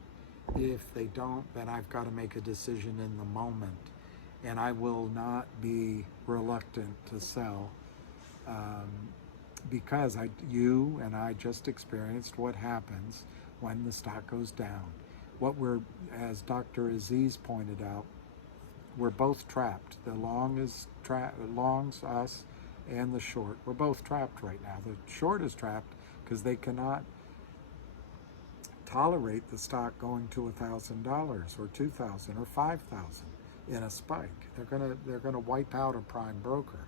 If they don't, then I've got to make a decision in the moment, and I will not be reluctant to sell, because you and I just experienced what happens when the stock goes down. As Dr. Aziz pointed out, we're both trapped. The longs, us, and the short. We're both trapped right now. The short is trapped because they cannot tolerate the stock going to $1,000 or $2,000 or $5,000 in a spike. They're gonna wipe out a prime broker.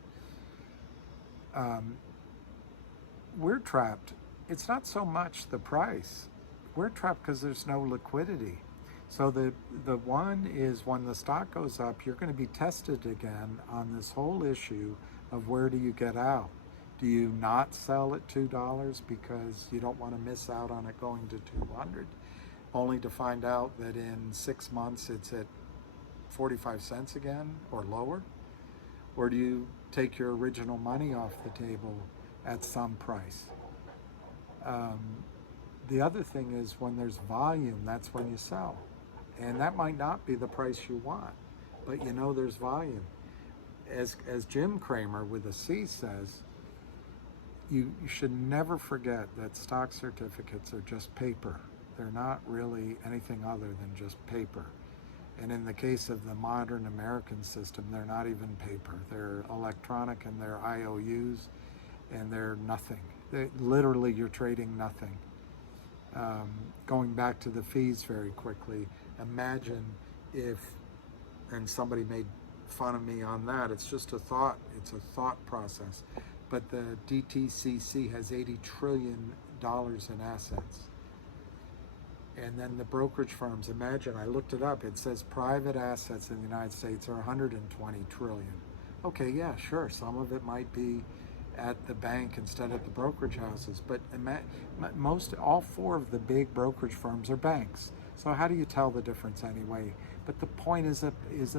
We're trapped. It's not so much the price. We're trapped because there's no liquidity. So the one is, when the stock goes up, you're going to be tested again on this whole issue of where do you get out. Do you not sell at $2 because you don't want to miss out on it going to 200, only to find out that in 6 months it's at 45 cents again or lower? Or do you take your original money off the table at some price? the other thing is when there's volume, that's when you sell. And that might not be the price you want, but you know there's volume. As Jim Cramer with a C says, you should never forget that stock certificates are just paper. They're not really anything other than just paper. And in the case of the modern American system, they're not even paper. They're electronic and they're IOUs and they're nothing. Literally, you're trading nothing. Going back to the fees very quickly, imagine if, and somebody made fun of me on that, it's just a thought, it's a thought process, but the DTCC has $80 trillion in assets. And then the brokerage firms, imagine, I looked it up, it says private assets in the United States are 120 trillion. Okay, yeah, sure, some of it might be at the bank instead of the brokerage houses, but all four of the big brokerage firms are banks. So how do you tell the difference anyway? But the point is a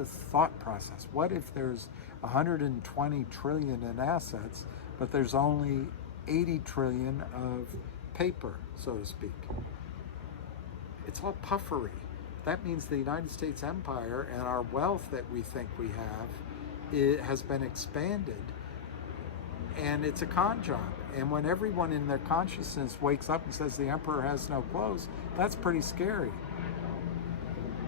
thought process. What if there's 120 trillion in assets, but there's only 80 trillion of paper, so to speak? It's all puffery. That means the United States empire and our wealth that we think we have, it has been expanded. And it's a con job. And when everyone in their consciousness wakes up and says the emperor has no clothes, that's pretty scary.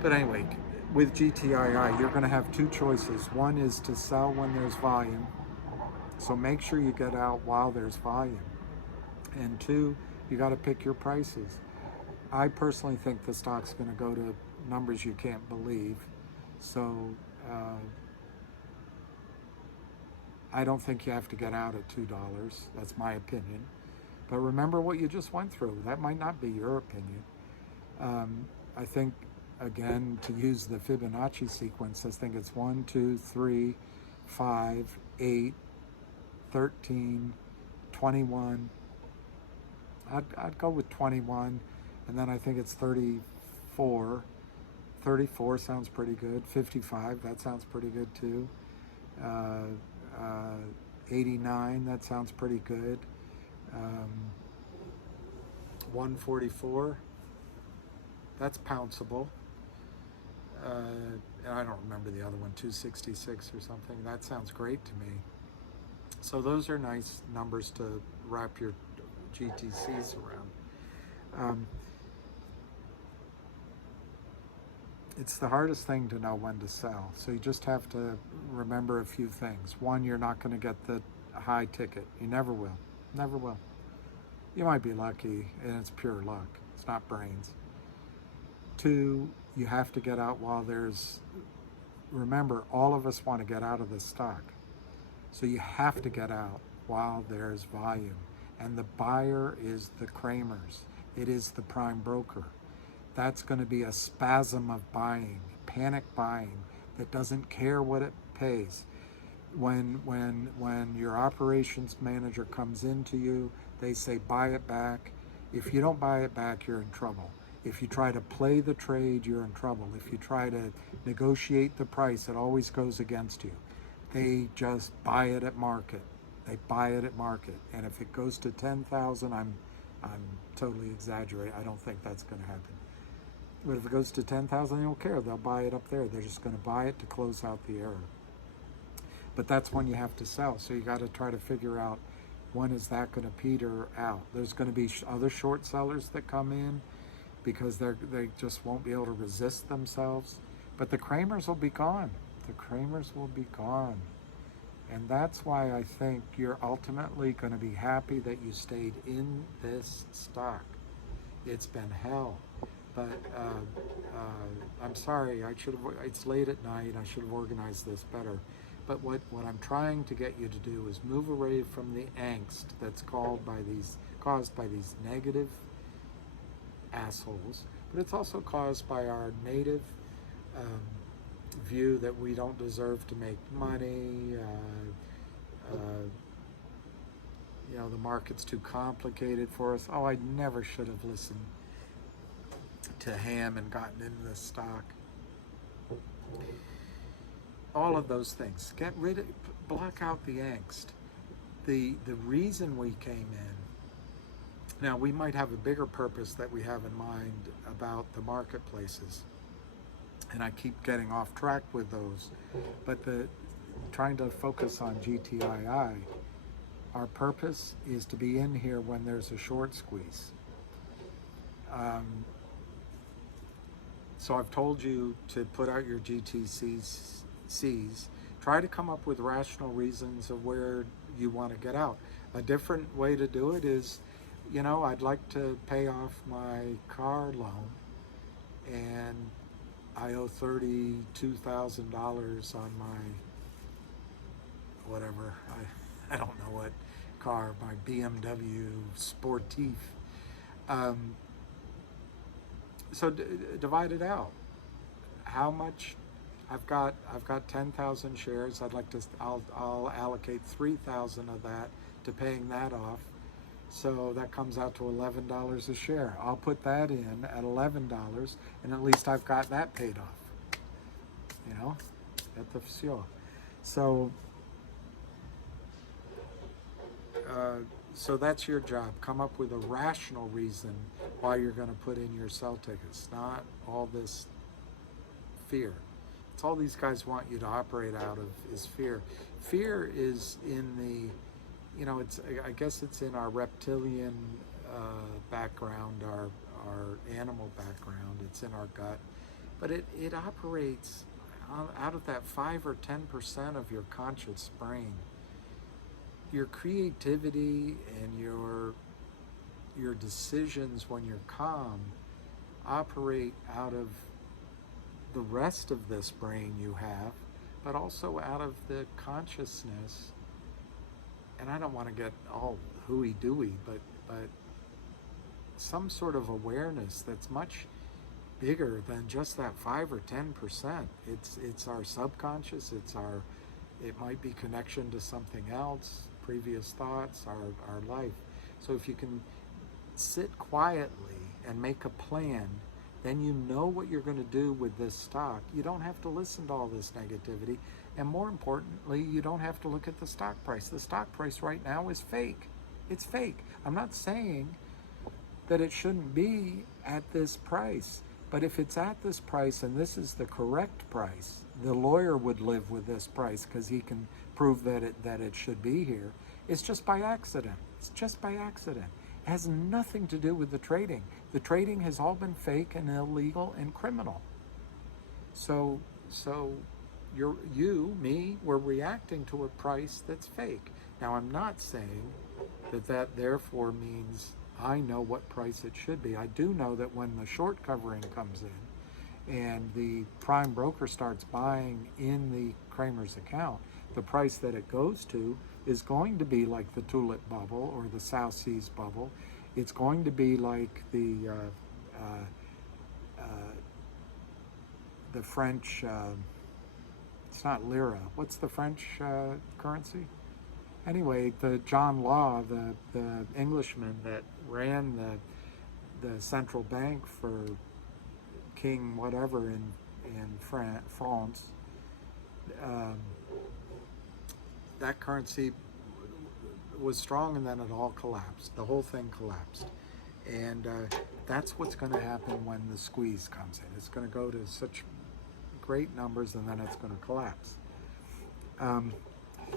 But anyway, with GTII, you're going to have two choices. One is to sell when there's volume. So make sure you get out while there's volume. And two, you got to pick your prices. I personally think the stock's going to go to numbers you can't believe. So I don't think you have to get out at $2. That's my opinion. But remember what you just went through. That might not be your opinion. I think, again, to use the Fibonacci sequence, I think it's 1, 2, 3, 5, 8, 13, 21. I'd go with 21. And then I think it's 34. 34 sounds pretty good. 55, that sounds pretty good too. 89, that sounds pretty good. 144, that's pounceable. And I don't remember the other one, 266 or something. That sounds great to me. So those are nice numbers to wrap your GTCs around. It's the hardest thing to know when to sell. So you just have to remember a few things. One, you're not going to get the high ticket. You never will. Never will. You might be lucky, and it's pure luck. It's not brains. Two, you have to get out while there's... Remember, all of us want to get out of the stock. So you have to get out while there's volume. And the buyer is the Cramers. It is the prime broker. That's going to be a spasm of buying, panic buying that doesn't care what it pays. When your operations manager comes into you, they say buy it back. If you don't buy it back, you're in trouble. If you try to play the trade, you're in trouble. If you try to negotiate the price, it always goes against you. They just buy it at market. They buy it at market. And if it goes to 10,000, I'm totally exaggerating. I don't think that's going to happen. But if it goes to 10,000, they don't care. They'll buy it up there. They're just going to buy it to close out the error. But that's when you have to sell. So you got to try to figure out when is that going to peter out. There's going to be other short sellers that come in because they just won't be able to resist themselves. But the Cramers will be gone. The Cramers will be gone. And that's why I think you're ultimately going to be happy that you stayed in this stock. It's been hell. But I'm sorry, it's late at night, I should have organized this better. But what I'm trying to get you to do is move away from the angst that's caused by these negative assholes, but it's also caused by our native view that we don't deserve to make money, the market's too complicated for us. Oh, I never should have listened to Ham and gotten into this stock. All of those things. Block out the angst. The reason we came Now, we might have a bigger purpose that we have in mind about the marketplaces, and I keep getting off track with those, but trying to focus on GTII, our purpose is to be in here when there's a short squeeze. So I've told you to put out your GTCs. Try to come up with rational reasons of where you want to get out. A different way to do it is, I'd like to pay off my car loan, and I owe $32,000 on my whatever, I don't know what car, my BMW Sportif. So divide it out. How much? I've got 10,000 shares. I'll allocate 3,000 of that to paying that off. So that comes out to $11 a share. I'll put that in at $11, and at least I've got that paid off. At the fuel. So that's your job. Come up with a rational reason why you're going to put in your sell tickets, not all this fear. It's all these guys want you to operate out of is fear. Fear is in the, I guess it's in our reptilian background, our animal background. It's in our gut, but it operates out of that 5 or 10% of your conscious brain. Your creativity and your decisions when you're calm operate out of the rest of this brain you have, but also out of the consciousness. And I don't want to get all hooey-dooey, but some sort of awareness that's much bigger than just that 5 or 10%. It's our subconscious. It might be connection to something else, previous thoughts, our life. So if you can sit quietly and make a plan, then you know what you're going to do with this stock. You don't have to listen to all this negativity. And more importantly, you don't have to look at the stock price. The stock price right now is fake. It's fake. I'm not saying that it shouldn't be at this price. But if it's at this price and this is the correct price, the lawyer would live with this price because he can prove that it should be here. It's just by accident. It's just by accident. It has nothing to do with the trading. The trading has all been fake and illegal and criminal. So we're reacting to a price that's fake. Now, I'm not saying that therefore means I know what price it should be. I do know that when the short covering comes in and the prime broker starts buying in the Kramer's account, the price that it goes to is going to be like the tulip bubble or the South Seas bubble. It's going to be like the French, it's not lira. What's the French currency? Anyway, the John Law, the Englishman that ran the central bank for King whatever in France, that currency was strong, and then it all collapsed. The whole thing collapsed. And that's what's going to happen when the squeeze comes in. It's going to go to such great numbers, and then it's going to collapse.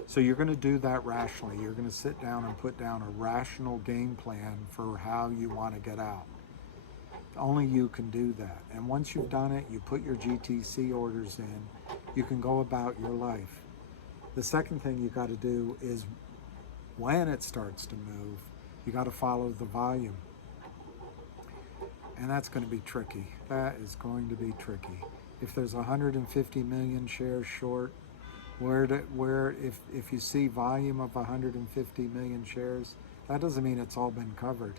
So you're going to do that rationally. You're going to sit down and put down a rational game plan for how you want to get out. Only you can do that. And once you've done it, you put your GTC orders in, you can go about your life. The second thing you got to do is when it starts to move, you got to follow the volume. And that's going to be tricky. That is going to be tricky. If there's 150 million shares short, if you see volume of 150 million shares, that doesn't mean it's all been covered.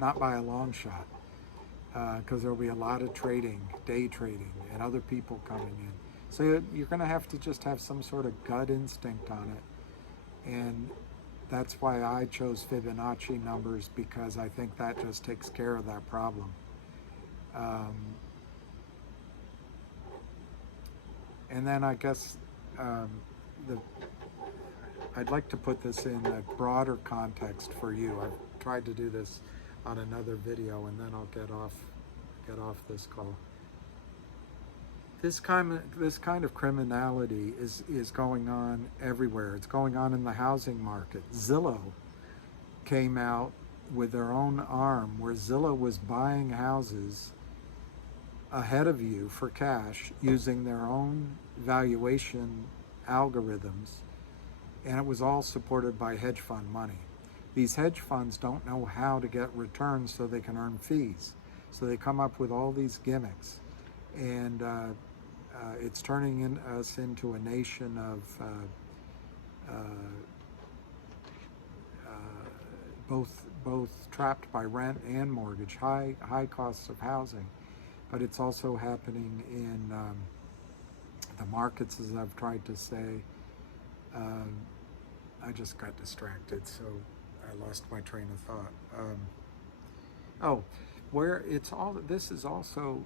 Not by a long shot. Because there'll be a lot of trading, day trading, and other people coming in. So you're going to have to just have some sort of gut instinct on it. And that's why I chose Fibonacci numbers, because I think that just takes care of that problem. And then I guess I'd like to put this in a broader context for you. I've tried to do this on another video, and then I'll get off this call. This kind of criminality is going on everywhere. It's going on in the housing market. Zillow came out with their own arm where Zillow was buying houses ahead of you for cash using their own valuation algorithms, and it was all supported by hedge fund money. These hedge funds don't know how to get returns so they can earn fees. So they come up with all these gimmicks, and it's turning us into a nation of both trapped by rent and mortgage, high costs of housing. But it's also happening in the markets, as I've tried to say. I just got distracted, so I lost my train of thought. Where it's all this is also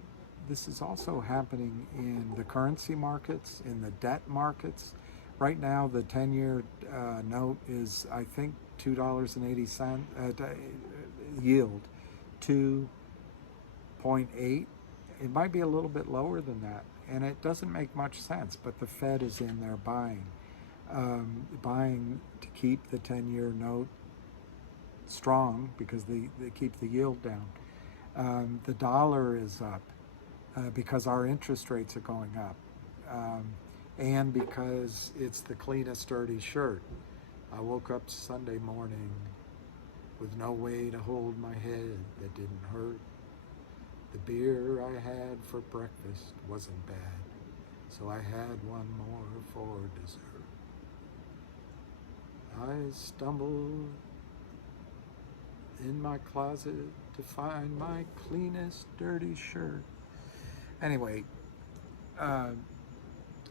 happening in the currency markets, in the debt markets. Right now, the 10-year note is, I think, $2.80 yield, 2.8. It might be a little bit lower than that, and it doesn't make much sense. But the Fed is in there buying to keep the 10-year note strong because they keep the yield down. The dollar is up because our interest rates are going up, and because it's the cleanest dirty shirt. I woke up Sunday morning with no way to hold my head that didn't hurt. The beer I had for breakfast wasn't bad, so I had one more for dessert. I stumbled in my closet to find my cleanest dirty shirt. Anyway,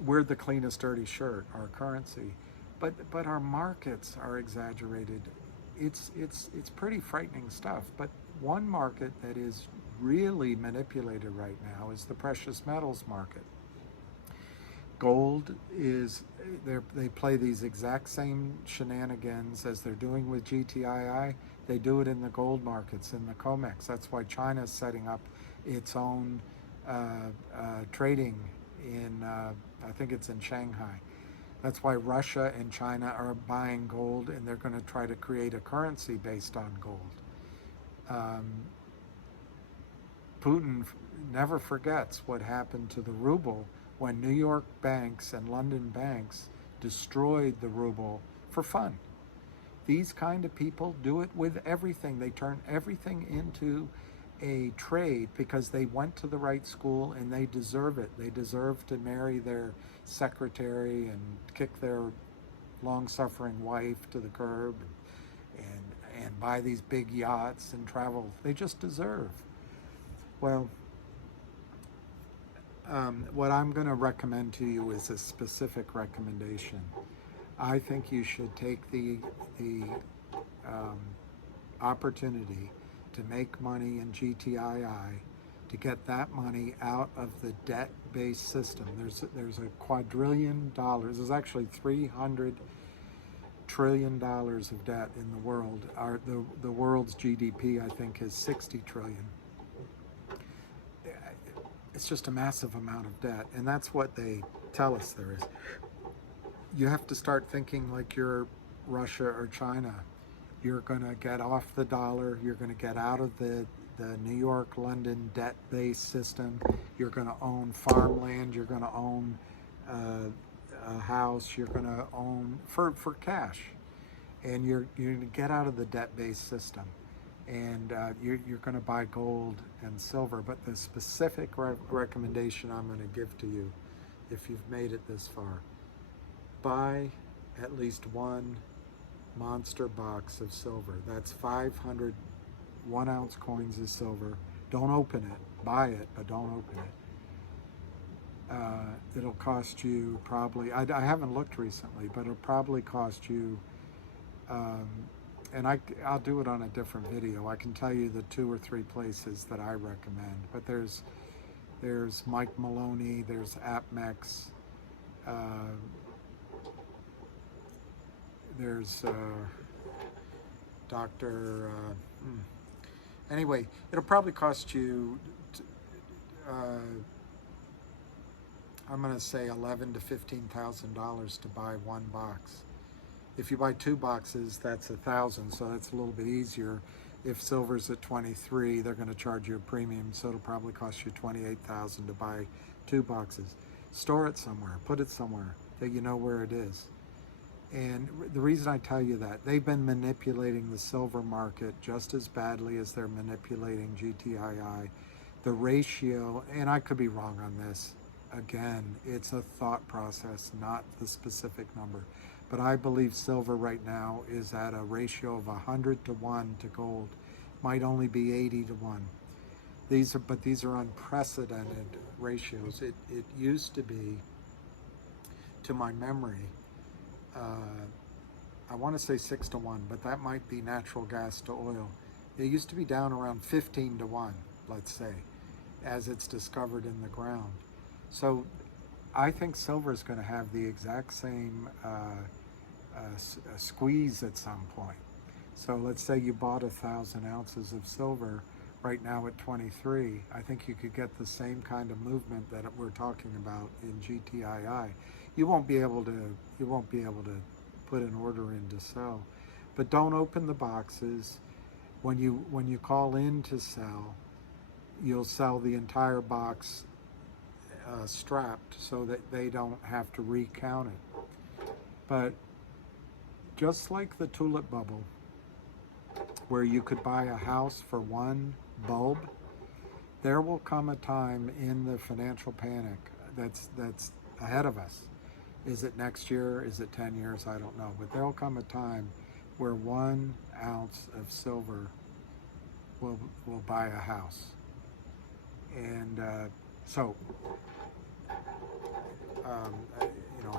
we're the cleanest dirty shirt, our currency, but our markets are exaggerated. It's pretty frightening stuff. But one market that is really manipulated right now is the precious metals market. Gold is, they play these exact same shenanigans as they're doing with GTII. They do it in the gold markets, in the COMEX. That's why China's setting up its own trading in, I think it's in Shanghai. That's why Russia and China are buying gold, and they're going to try to create a currency based on gold. Putin never forgets what happened to the ruble when New York banks and London banks destroyed the ruble for fun. These kind of people do it with everything. They turn everything into a trade because they went to the right school and they deserve it. They deserve to marry their secretary and kick their long-suffering wife to the curb and buy these big yachts and travel. They just deserve. Well, what I'm going to recommend to you is a specific recommendation. I think you should take the opportunity to make money in GTII, to get that money out of the debt-based system. There's a quadrillion dollars. There's actually $300 trillion of debt in the world. The world's GDP, I think, is 60 trillion. It's just a massive amount of debt, and that's what they tell us there is. You have to start thinking like you're Russia or China. You're going to get off the dollar. You're going to get out of the New York, London debt-based system. You're going to own farmland. You're going to own a house. You're going to own for cash, and you're going to get out of the debt-based system. And you're going to buy gold and silver. But the specific recommendation I'm going to give to you, if you've made it this far, buy at least one monster box of silver. That's 500 1-ounce coins of silver. Don't open it. Buy it, but don't open it. It'll cost you probably, I haven't looked recently, but it'll probably cost you, and I'll do it on a different video. I can tell you the 2 or 3 places that I recommend. But there's Mike Maloney, there's AppMex, there's Dr. Anyway, it'll probably cost you, I'm going to say $11,000 to $15,000 to buy one box. If you buy two boxes, that's $1,000, so that's a little bit easier. If silver's at 23, they're going to charge you a premium, so it'll probably cost you $28,000 to buy two boxes. Store it somewhere, put it somewhere that you know where it is. And the reason I tell you that, they've been manipulating the silver market just as badly as they're manipulating GTII. The ratio, and I could be wrong on this, again, it's a thought process, not the specific number. But I believe silver right now is at a ratio of 100 to 1 to gold. Might only be 80 to 1. But these are unprecedented ratios. It used to be, to my memory, I want to say 6 to 1, but that might be natural gas to oil. It used to be down around 15 to 1, let's say, as it's discovered in the ground. So I think silver is going to have the exact same squeeze at some point. So let's say you bought 1,000 ounces of silver right now at 23. I think you could get the same kind of movement that we're talking about in GTII. You won't be able to put an order in to sell, but don't open the boxes. When you call in to sell, you'll sell the entire box strapped so that they don't have to recount it. But just like the tulip bubble, where you could buy a house for one bulb, there will come a time in the financial panic that's ahead of us. Is it next year? Is it 10 years? I don't know. But there will come a time where 1 ounce of silver will buy a house. And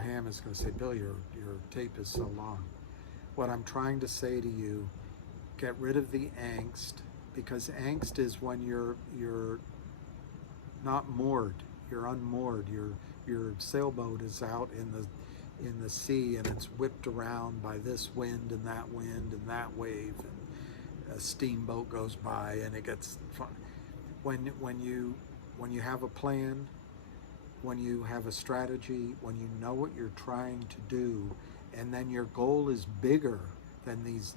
Ham is going to say, Bill, your tape is so long. What I'm trying to say to you, get rid of the angst, because angst is when you're not moored, you're unmoored, your sailboat is out in the sea and it's whipped around by this wind and that wave, and a steamboat goes by and it gets fun. When you have a plan, when you have a strategy, when you know what you're trying to do, and then your goal is bigger than these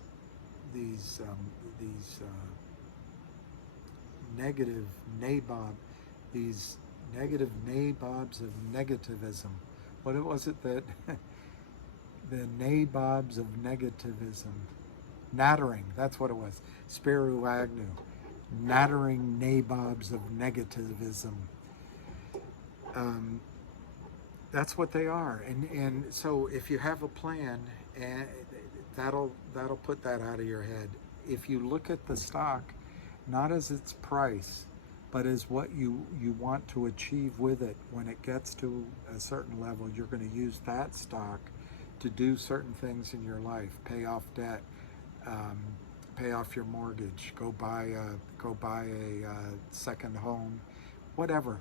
negative nabobs of negativism. What was it that the nabobs of negativism? Nattering, that's what it was. Spiro Agnew. Nattering nabobs of negativism. That's what they are. And so if you have a plan, and that'll put that out of your head. If you look at the stock, not as its price, but as what you want to achieve with it, when it gets to a certain level, you're going to use that stock to do certain things in your life, pay off debt, pay off your mortgage, go buy a second home, whatever.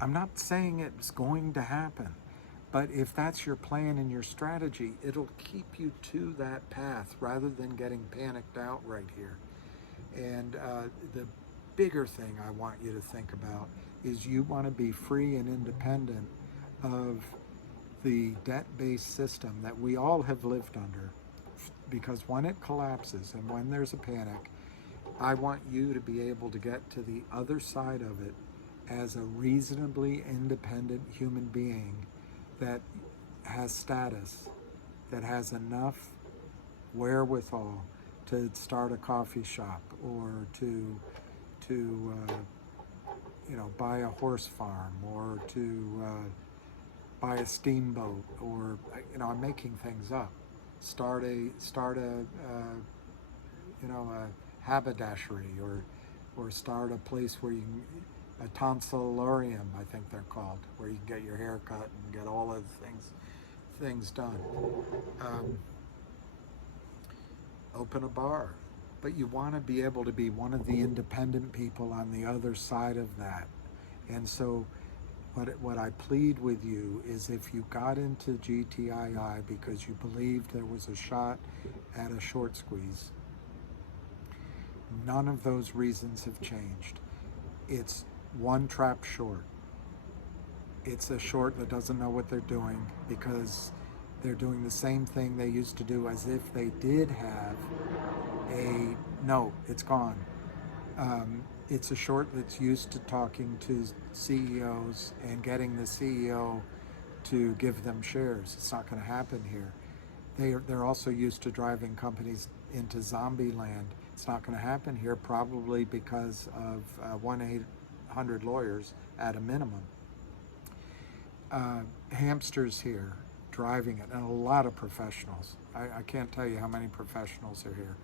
I'm not saying it's going to happen, but if that's your plan and your strategy, it'll keep you to that path rather than getting panicked out right here. And the bigger thing I want you to think about is you want to be free and independent of the debt-based system that we all have lived under, because when it collapses and when there's a panic, I want you to be able to get to the other side of it as a reasonably independent human being that has status, that has enough wherewithal to start a coffee shop, or to buy a horse farm, or to buy a steamboat, or I'm making things up. Start a haberdashery, or start a place where you can, a tonsillarium, I think they're called, where you can get your hair cut and get all of the things done. Open a bar. But you want to be able to be one of the independent people on the other side of that. And so what I plead with you is, if you got into GTII because you believed there was a shot at a short squeeze, None of those reasons have changed. It's one trap short. It's a short that doesn't know what they're doing because they're doing the same thing they used to do as if they did have a no, it's gone. It's a short that's used to talking to CEOs and getting the CEO to give them shares. It's not going to happen here. They're also used to driving companies into zombie land. It's not going to happen here, probably because of 1-800 lawyers at a minimum. Hamsters here driving it, and a lot of professionals. I can't tell you how many professionals are here.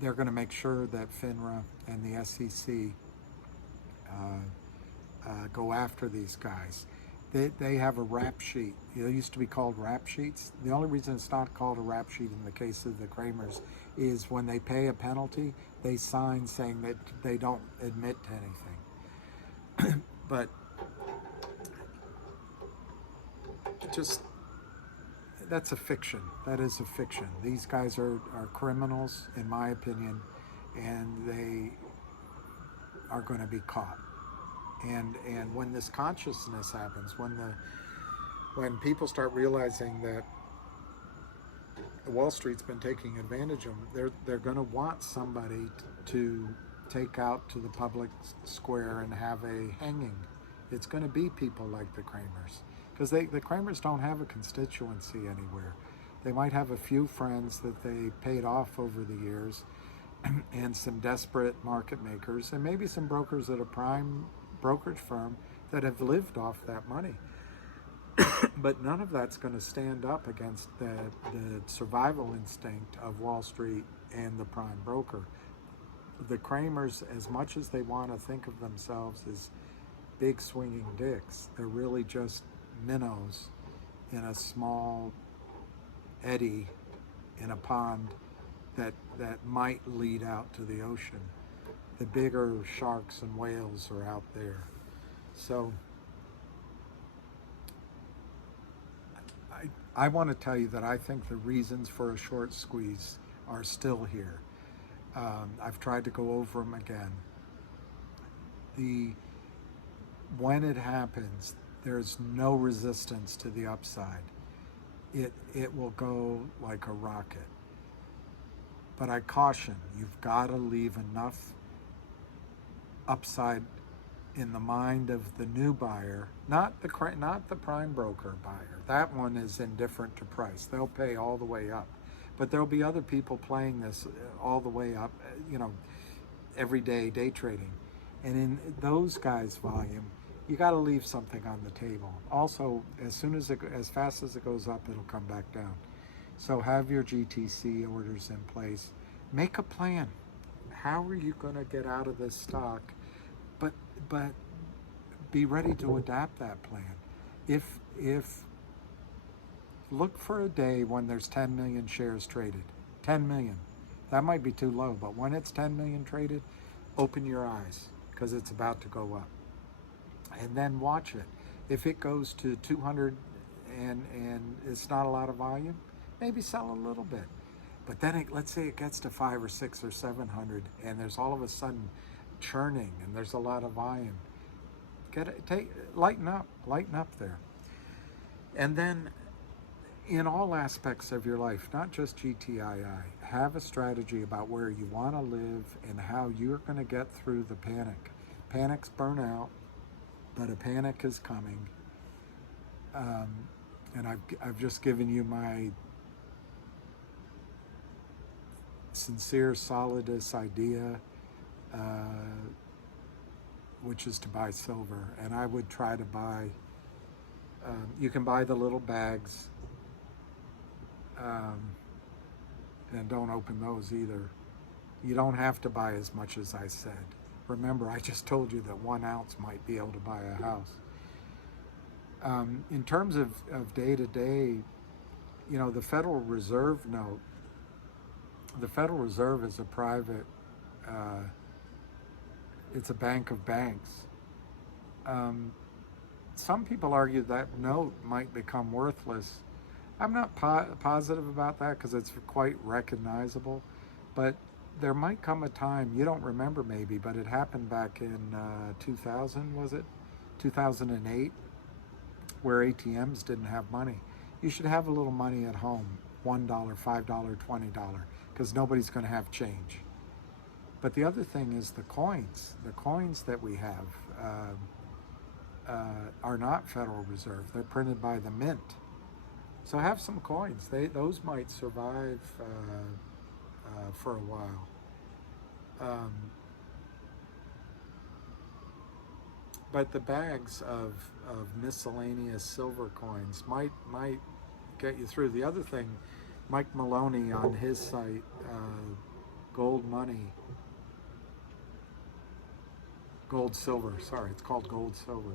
They're going to make sure that FINRA and the SEC go after these guys. They have a rap sheet. They used to be called rap sheets. The only reason it's not called a rap sheet in the case of the Kramers is when they pay a penalty, they sign saying that they don't admit to anything. But just, that's a fiction. That is a fiction. These guys are criminals, in my opinion, and they are going to be caught. And when this consciousness happens, when people start realizing that Wall Street's been taking advantage of them, they're going to want somebody to take out to the public square and have a hanging. It's going to be people like the Kramers, because the Kramers don't have a constituency anywhere. They might have a few friends that they paid off over the years, and some desperate market makers, and maybe some brokers at a prime brokerage firm that have lived off that money. But none of that's going to stand up against the survival instinct of Wall Street and the prime broker. The Kramers, as much as they want to think of themselves as big swinging dicks, they're really just minnows in a small eddy in a pond that might lead out to the ocean. The bigger sharks and whales are out there. So I want to tell you that I think the reasons for a short squeeze are still here. I've tried to go over them again. When it happens, there's no resistance to the upside. It will go like a rocket. But I caution, you've got to leave enough upside in the mind of the new buyer, not the prime broker buyer. That one is indifferent to price. They'll pay all the way up. But there'll be other people playing this all the way up, every day trading. And in those guys' volume, you got to leave something on the table. Also, as fast as it goes up, it'll come back down. So have your GTC orders in place. Make a plan. How are you going to get out of this stock? But be ready to adapt that plan. If look for a day when there's 10 million shares traded. 10 million. That might be too low, but when it's 10 million traded, open your eyes, because it's about to go up. And then watch it. If it goes to 200 and it's not a lot of volume, maybe sell a little bit. But then let's say it gets to 500 or 600 or 700 and there's all of a sudden churning and there's a lot of volume. Lighten up there. And then in all aspects of your life, not just GTII, have a strategy about where you want to live and how you're going to get through the panic. Panics burn out, but a panic is coming. And I've just given you my sincere, solidus idea, which is to buy silver. And I would try to buy, you can buy the little bags, and don't open those either. You don't have to buy as much as I said. Remember, I just told you that 1 ounce might be able to buy a house. In terms of day-to-day, the Federal Reserve note, the Federal Reserve is a private, it's a bank of banks. Some people argue that note might become worthless. I'm not positive about that because it's quite recognizable, but there might come a time, you don't remember maybe, but it happened back in 2000, was it? 2008, where ATMs didn't have money. You should have a little money at home, $1, $5, $20, because nobody's going to have change. But the other thing is the coins. The coins that we have are not Federal Reserve. They're printed by the mint. So have some coins. Those might survive for a while. But the bags of miscellaneous silver coins might get you through. The other thing, Mike Maloney on his site, Gold Money, Gold Silver, sorry, it's called Gold Silver,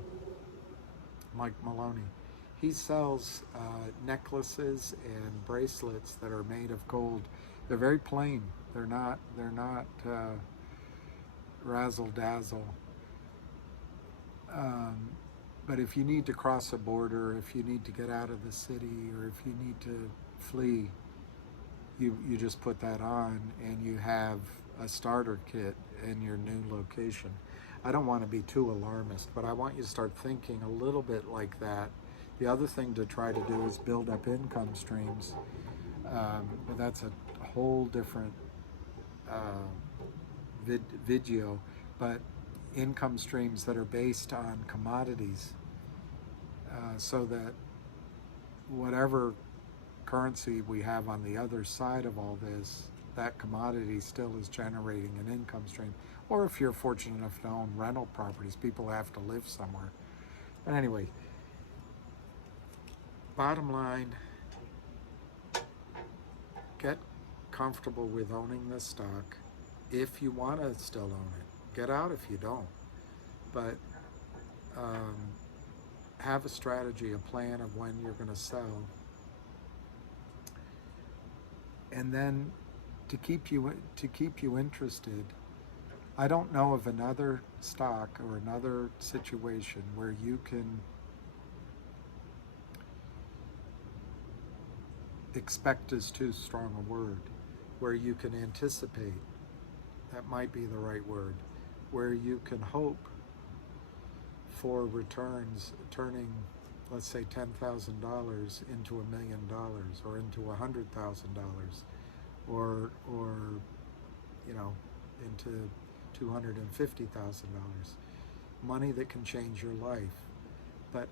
Mike Maloney. He sells necklaces and bracelets that are made of gold. They're very plain. They're not razzle dazzle. But if you need to cross a border, if you need to get out of the city, or if you need to flee, you just put that on and you have a starter kit in your new location. I don't want to be too alarmist, but I want you to start thinking a little bit like that. The other thing to try to do is build up income streams, but that's a whole different video. But income streams that are based on commodities, so that whatever currency we have on the other side of all this, that commodity still is generating an income stream. Or if you're fortunate enough to own rental properties, people have to live somewhere. But anyway, bottom line, get comfortable with owning this stock if you want to still own it. Get out if you don't. But have a strategy, a plan of when you're going to sell. And then to keep you interested, I don't know of another stock or another situation where you can expect is too strong a word, where you can anticipate, that might be the right word, where you can hope for returns turning, let's say, $10,000 into $1 million, or into $100,000, or you know, into $250,000. Money that can change your life. But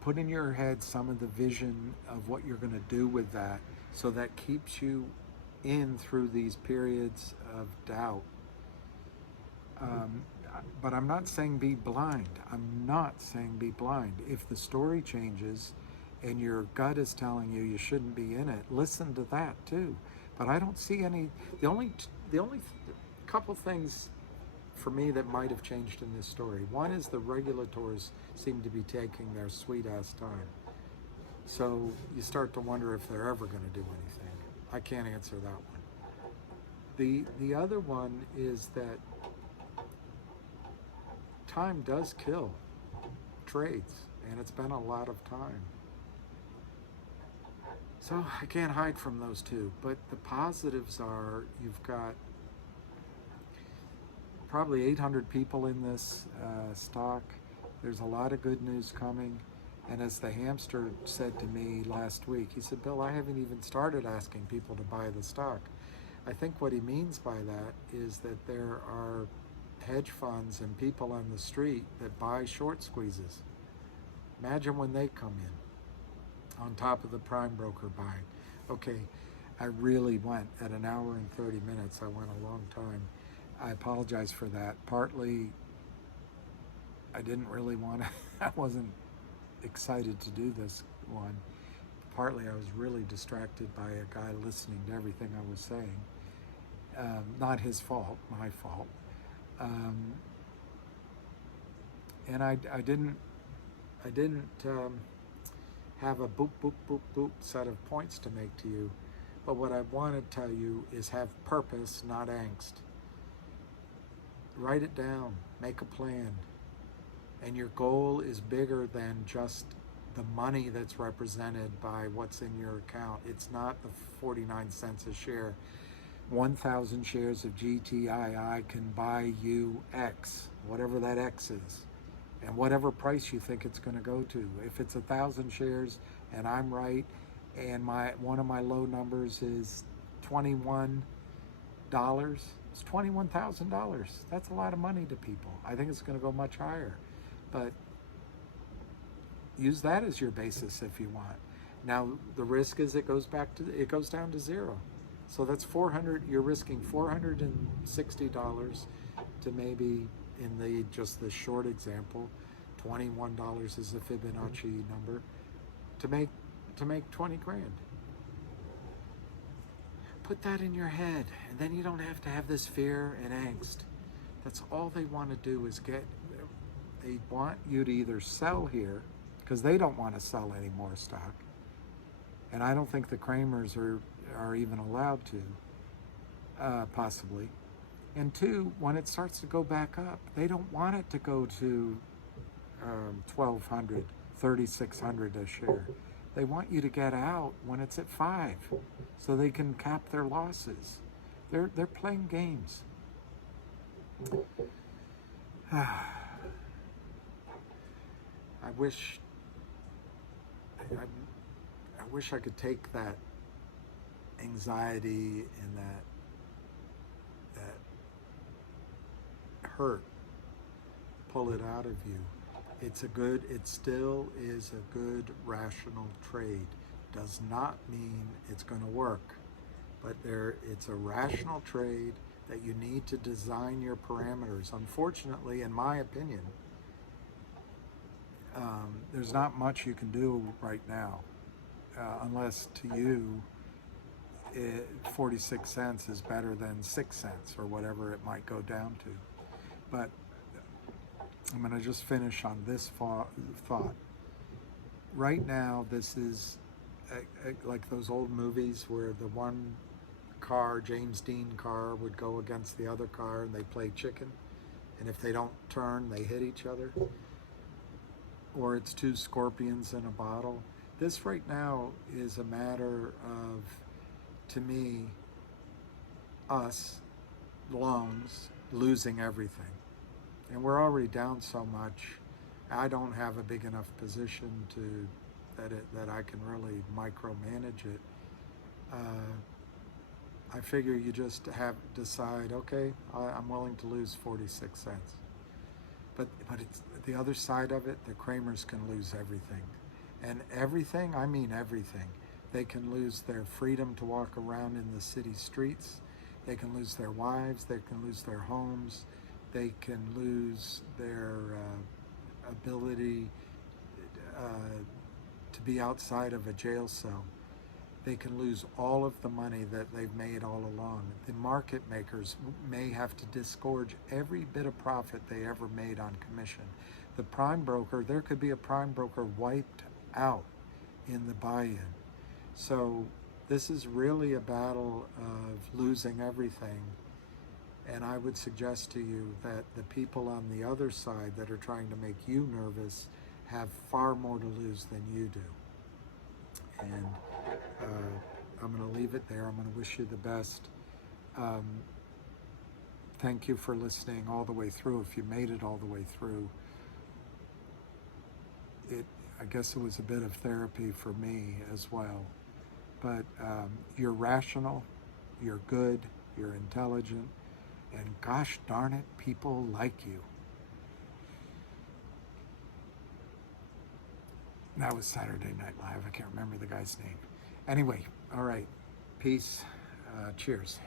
put in your head some of the vision of what you're going to do with that, so that keeps you in through these periods of doubt. But I'm not saying be blind. I'm not saying be blind. If the story changes and your gut is telling you you shouldn't be in it, listen to that too. But I don't see any. The only couple things for me that might have changed in this story. One is the regulators seem to be taking their sweet ass time. So you start to wonder if they're ever going to do anything. I can't answer that one. The other one is that time does kill trades, and it's been a lot of time. So I can't hide from those two. But the positives are, you've got probably 800 people in this stock. There's a lot of good news coming. And as the hamster said to me last week, he said, Bill, I haven't even started asking people to buy the stock. I think what he means by that is that there are hedge funds and people on the street that buy short squeezes. Imagine when they come in, on top of the prime broker buying. Okay, I really went at an hour and 30 minutes. I went a long time. I apologize for that. Partly, I didn't really want to, I wasn't excited to do this one. Partly, I was really distracted by a guy listening to everything I was saying. Not his fault, my fault. And I didn't have a boop, boop, boop, boop set of points to make to you. But what I want to tell you is have purpose, not angst. Write it down, make a plan. And your goal is bigger than just the money that's represented by what's in your account. It's not the 49 cents a share. 1,000 shares of GTII can buy you X, whatever that X is, and whatever price you think it's going to go to. If it's 1,000 shares and I'm right, and one of my low numbers is $21, it's $21,000. That's a lot of money to people. I think it's going to go much higher, but use that as your basis if you want. Now the risk is it goes down to zero. So that's 400. You're risking $460 to maybe, in just the short example, $21 is a Fibonacci number to make 20 grand. Put that in your head, and then you don't have to have this fear and angst. That's all they want to do is they want you to either sell here, because they don't want to sell any more stock. And I don't think the Kramers are even allowed to, possibly. And two, when it starts to go back up, they don't want it to go to 1,200, 3,600 a share. They want you to get out when it's at 5, so they can cap their losses. They're playing games. I wish I could take that anxiety and that hurt, pull it out of you. It still is a good rational trade. Does not mean it's going to work, but it's a rational trade that you need to design your parameters. Unfortunately, in my opinion, there's not much you can do right now, unless to you 46 cents is better than 6 cents or whatever it might go down to. But I'm going to just finish on this thought. Right now, this is like those old movies where the one car, James Dean car, would go against the other car and they play chicken. And if they don't turn, they hit each other. Or it's two scorpions in a bottle. This right now is a matter of, to me, us, loans, losing everything. And we're already down so much. I don't have a big enough position that I can really micromanage it. I figure you just decide, okay, I'm willing to lose 46 cents. But it's the other side of it. The Kramers can lose everything, and everything, I mean everything. They can lose their freedom to walk around in the city streets. They can lose their wives. They can lose their homes. They can lose their ability to be outside of a jail cell. They can lose all of the money that they've made all along. The market makers may have to disgorge every bit of profit they ever made on commission. The prime broker, there could be a prime broker wiped out in the buy-in. So this is really a battle of losing everything. And I would suggest to you that the people on the other side that are trying to make you nervous have far more to lose than you do. And I'm going to leave it there. I'm going to wish you the best. Thank you for listening all the way through. If you made it all the way through, I guess it was a bit of therapy for me as well. But you're rational, you're good, you're intelligent, and gosh darn it, people like you. That was Saturday Night Live. I can't remember the guy's name. Anyway, all right. Peace. Cheers.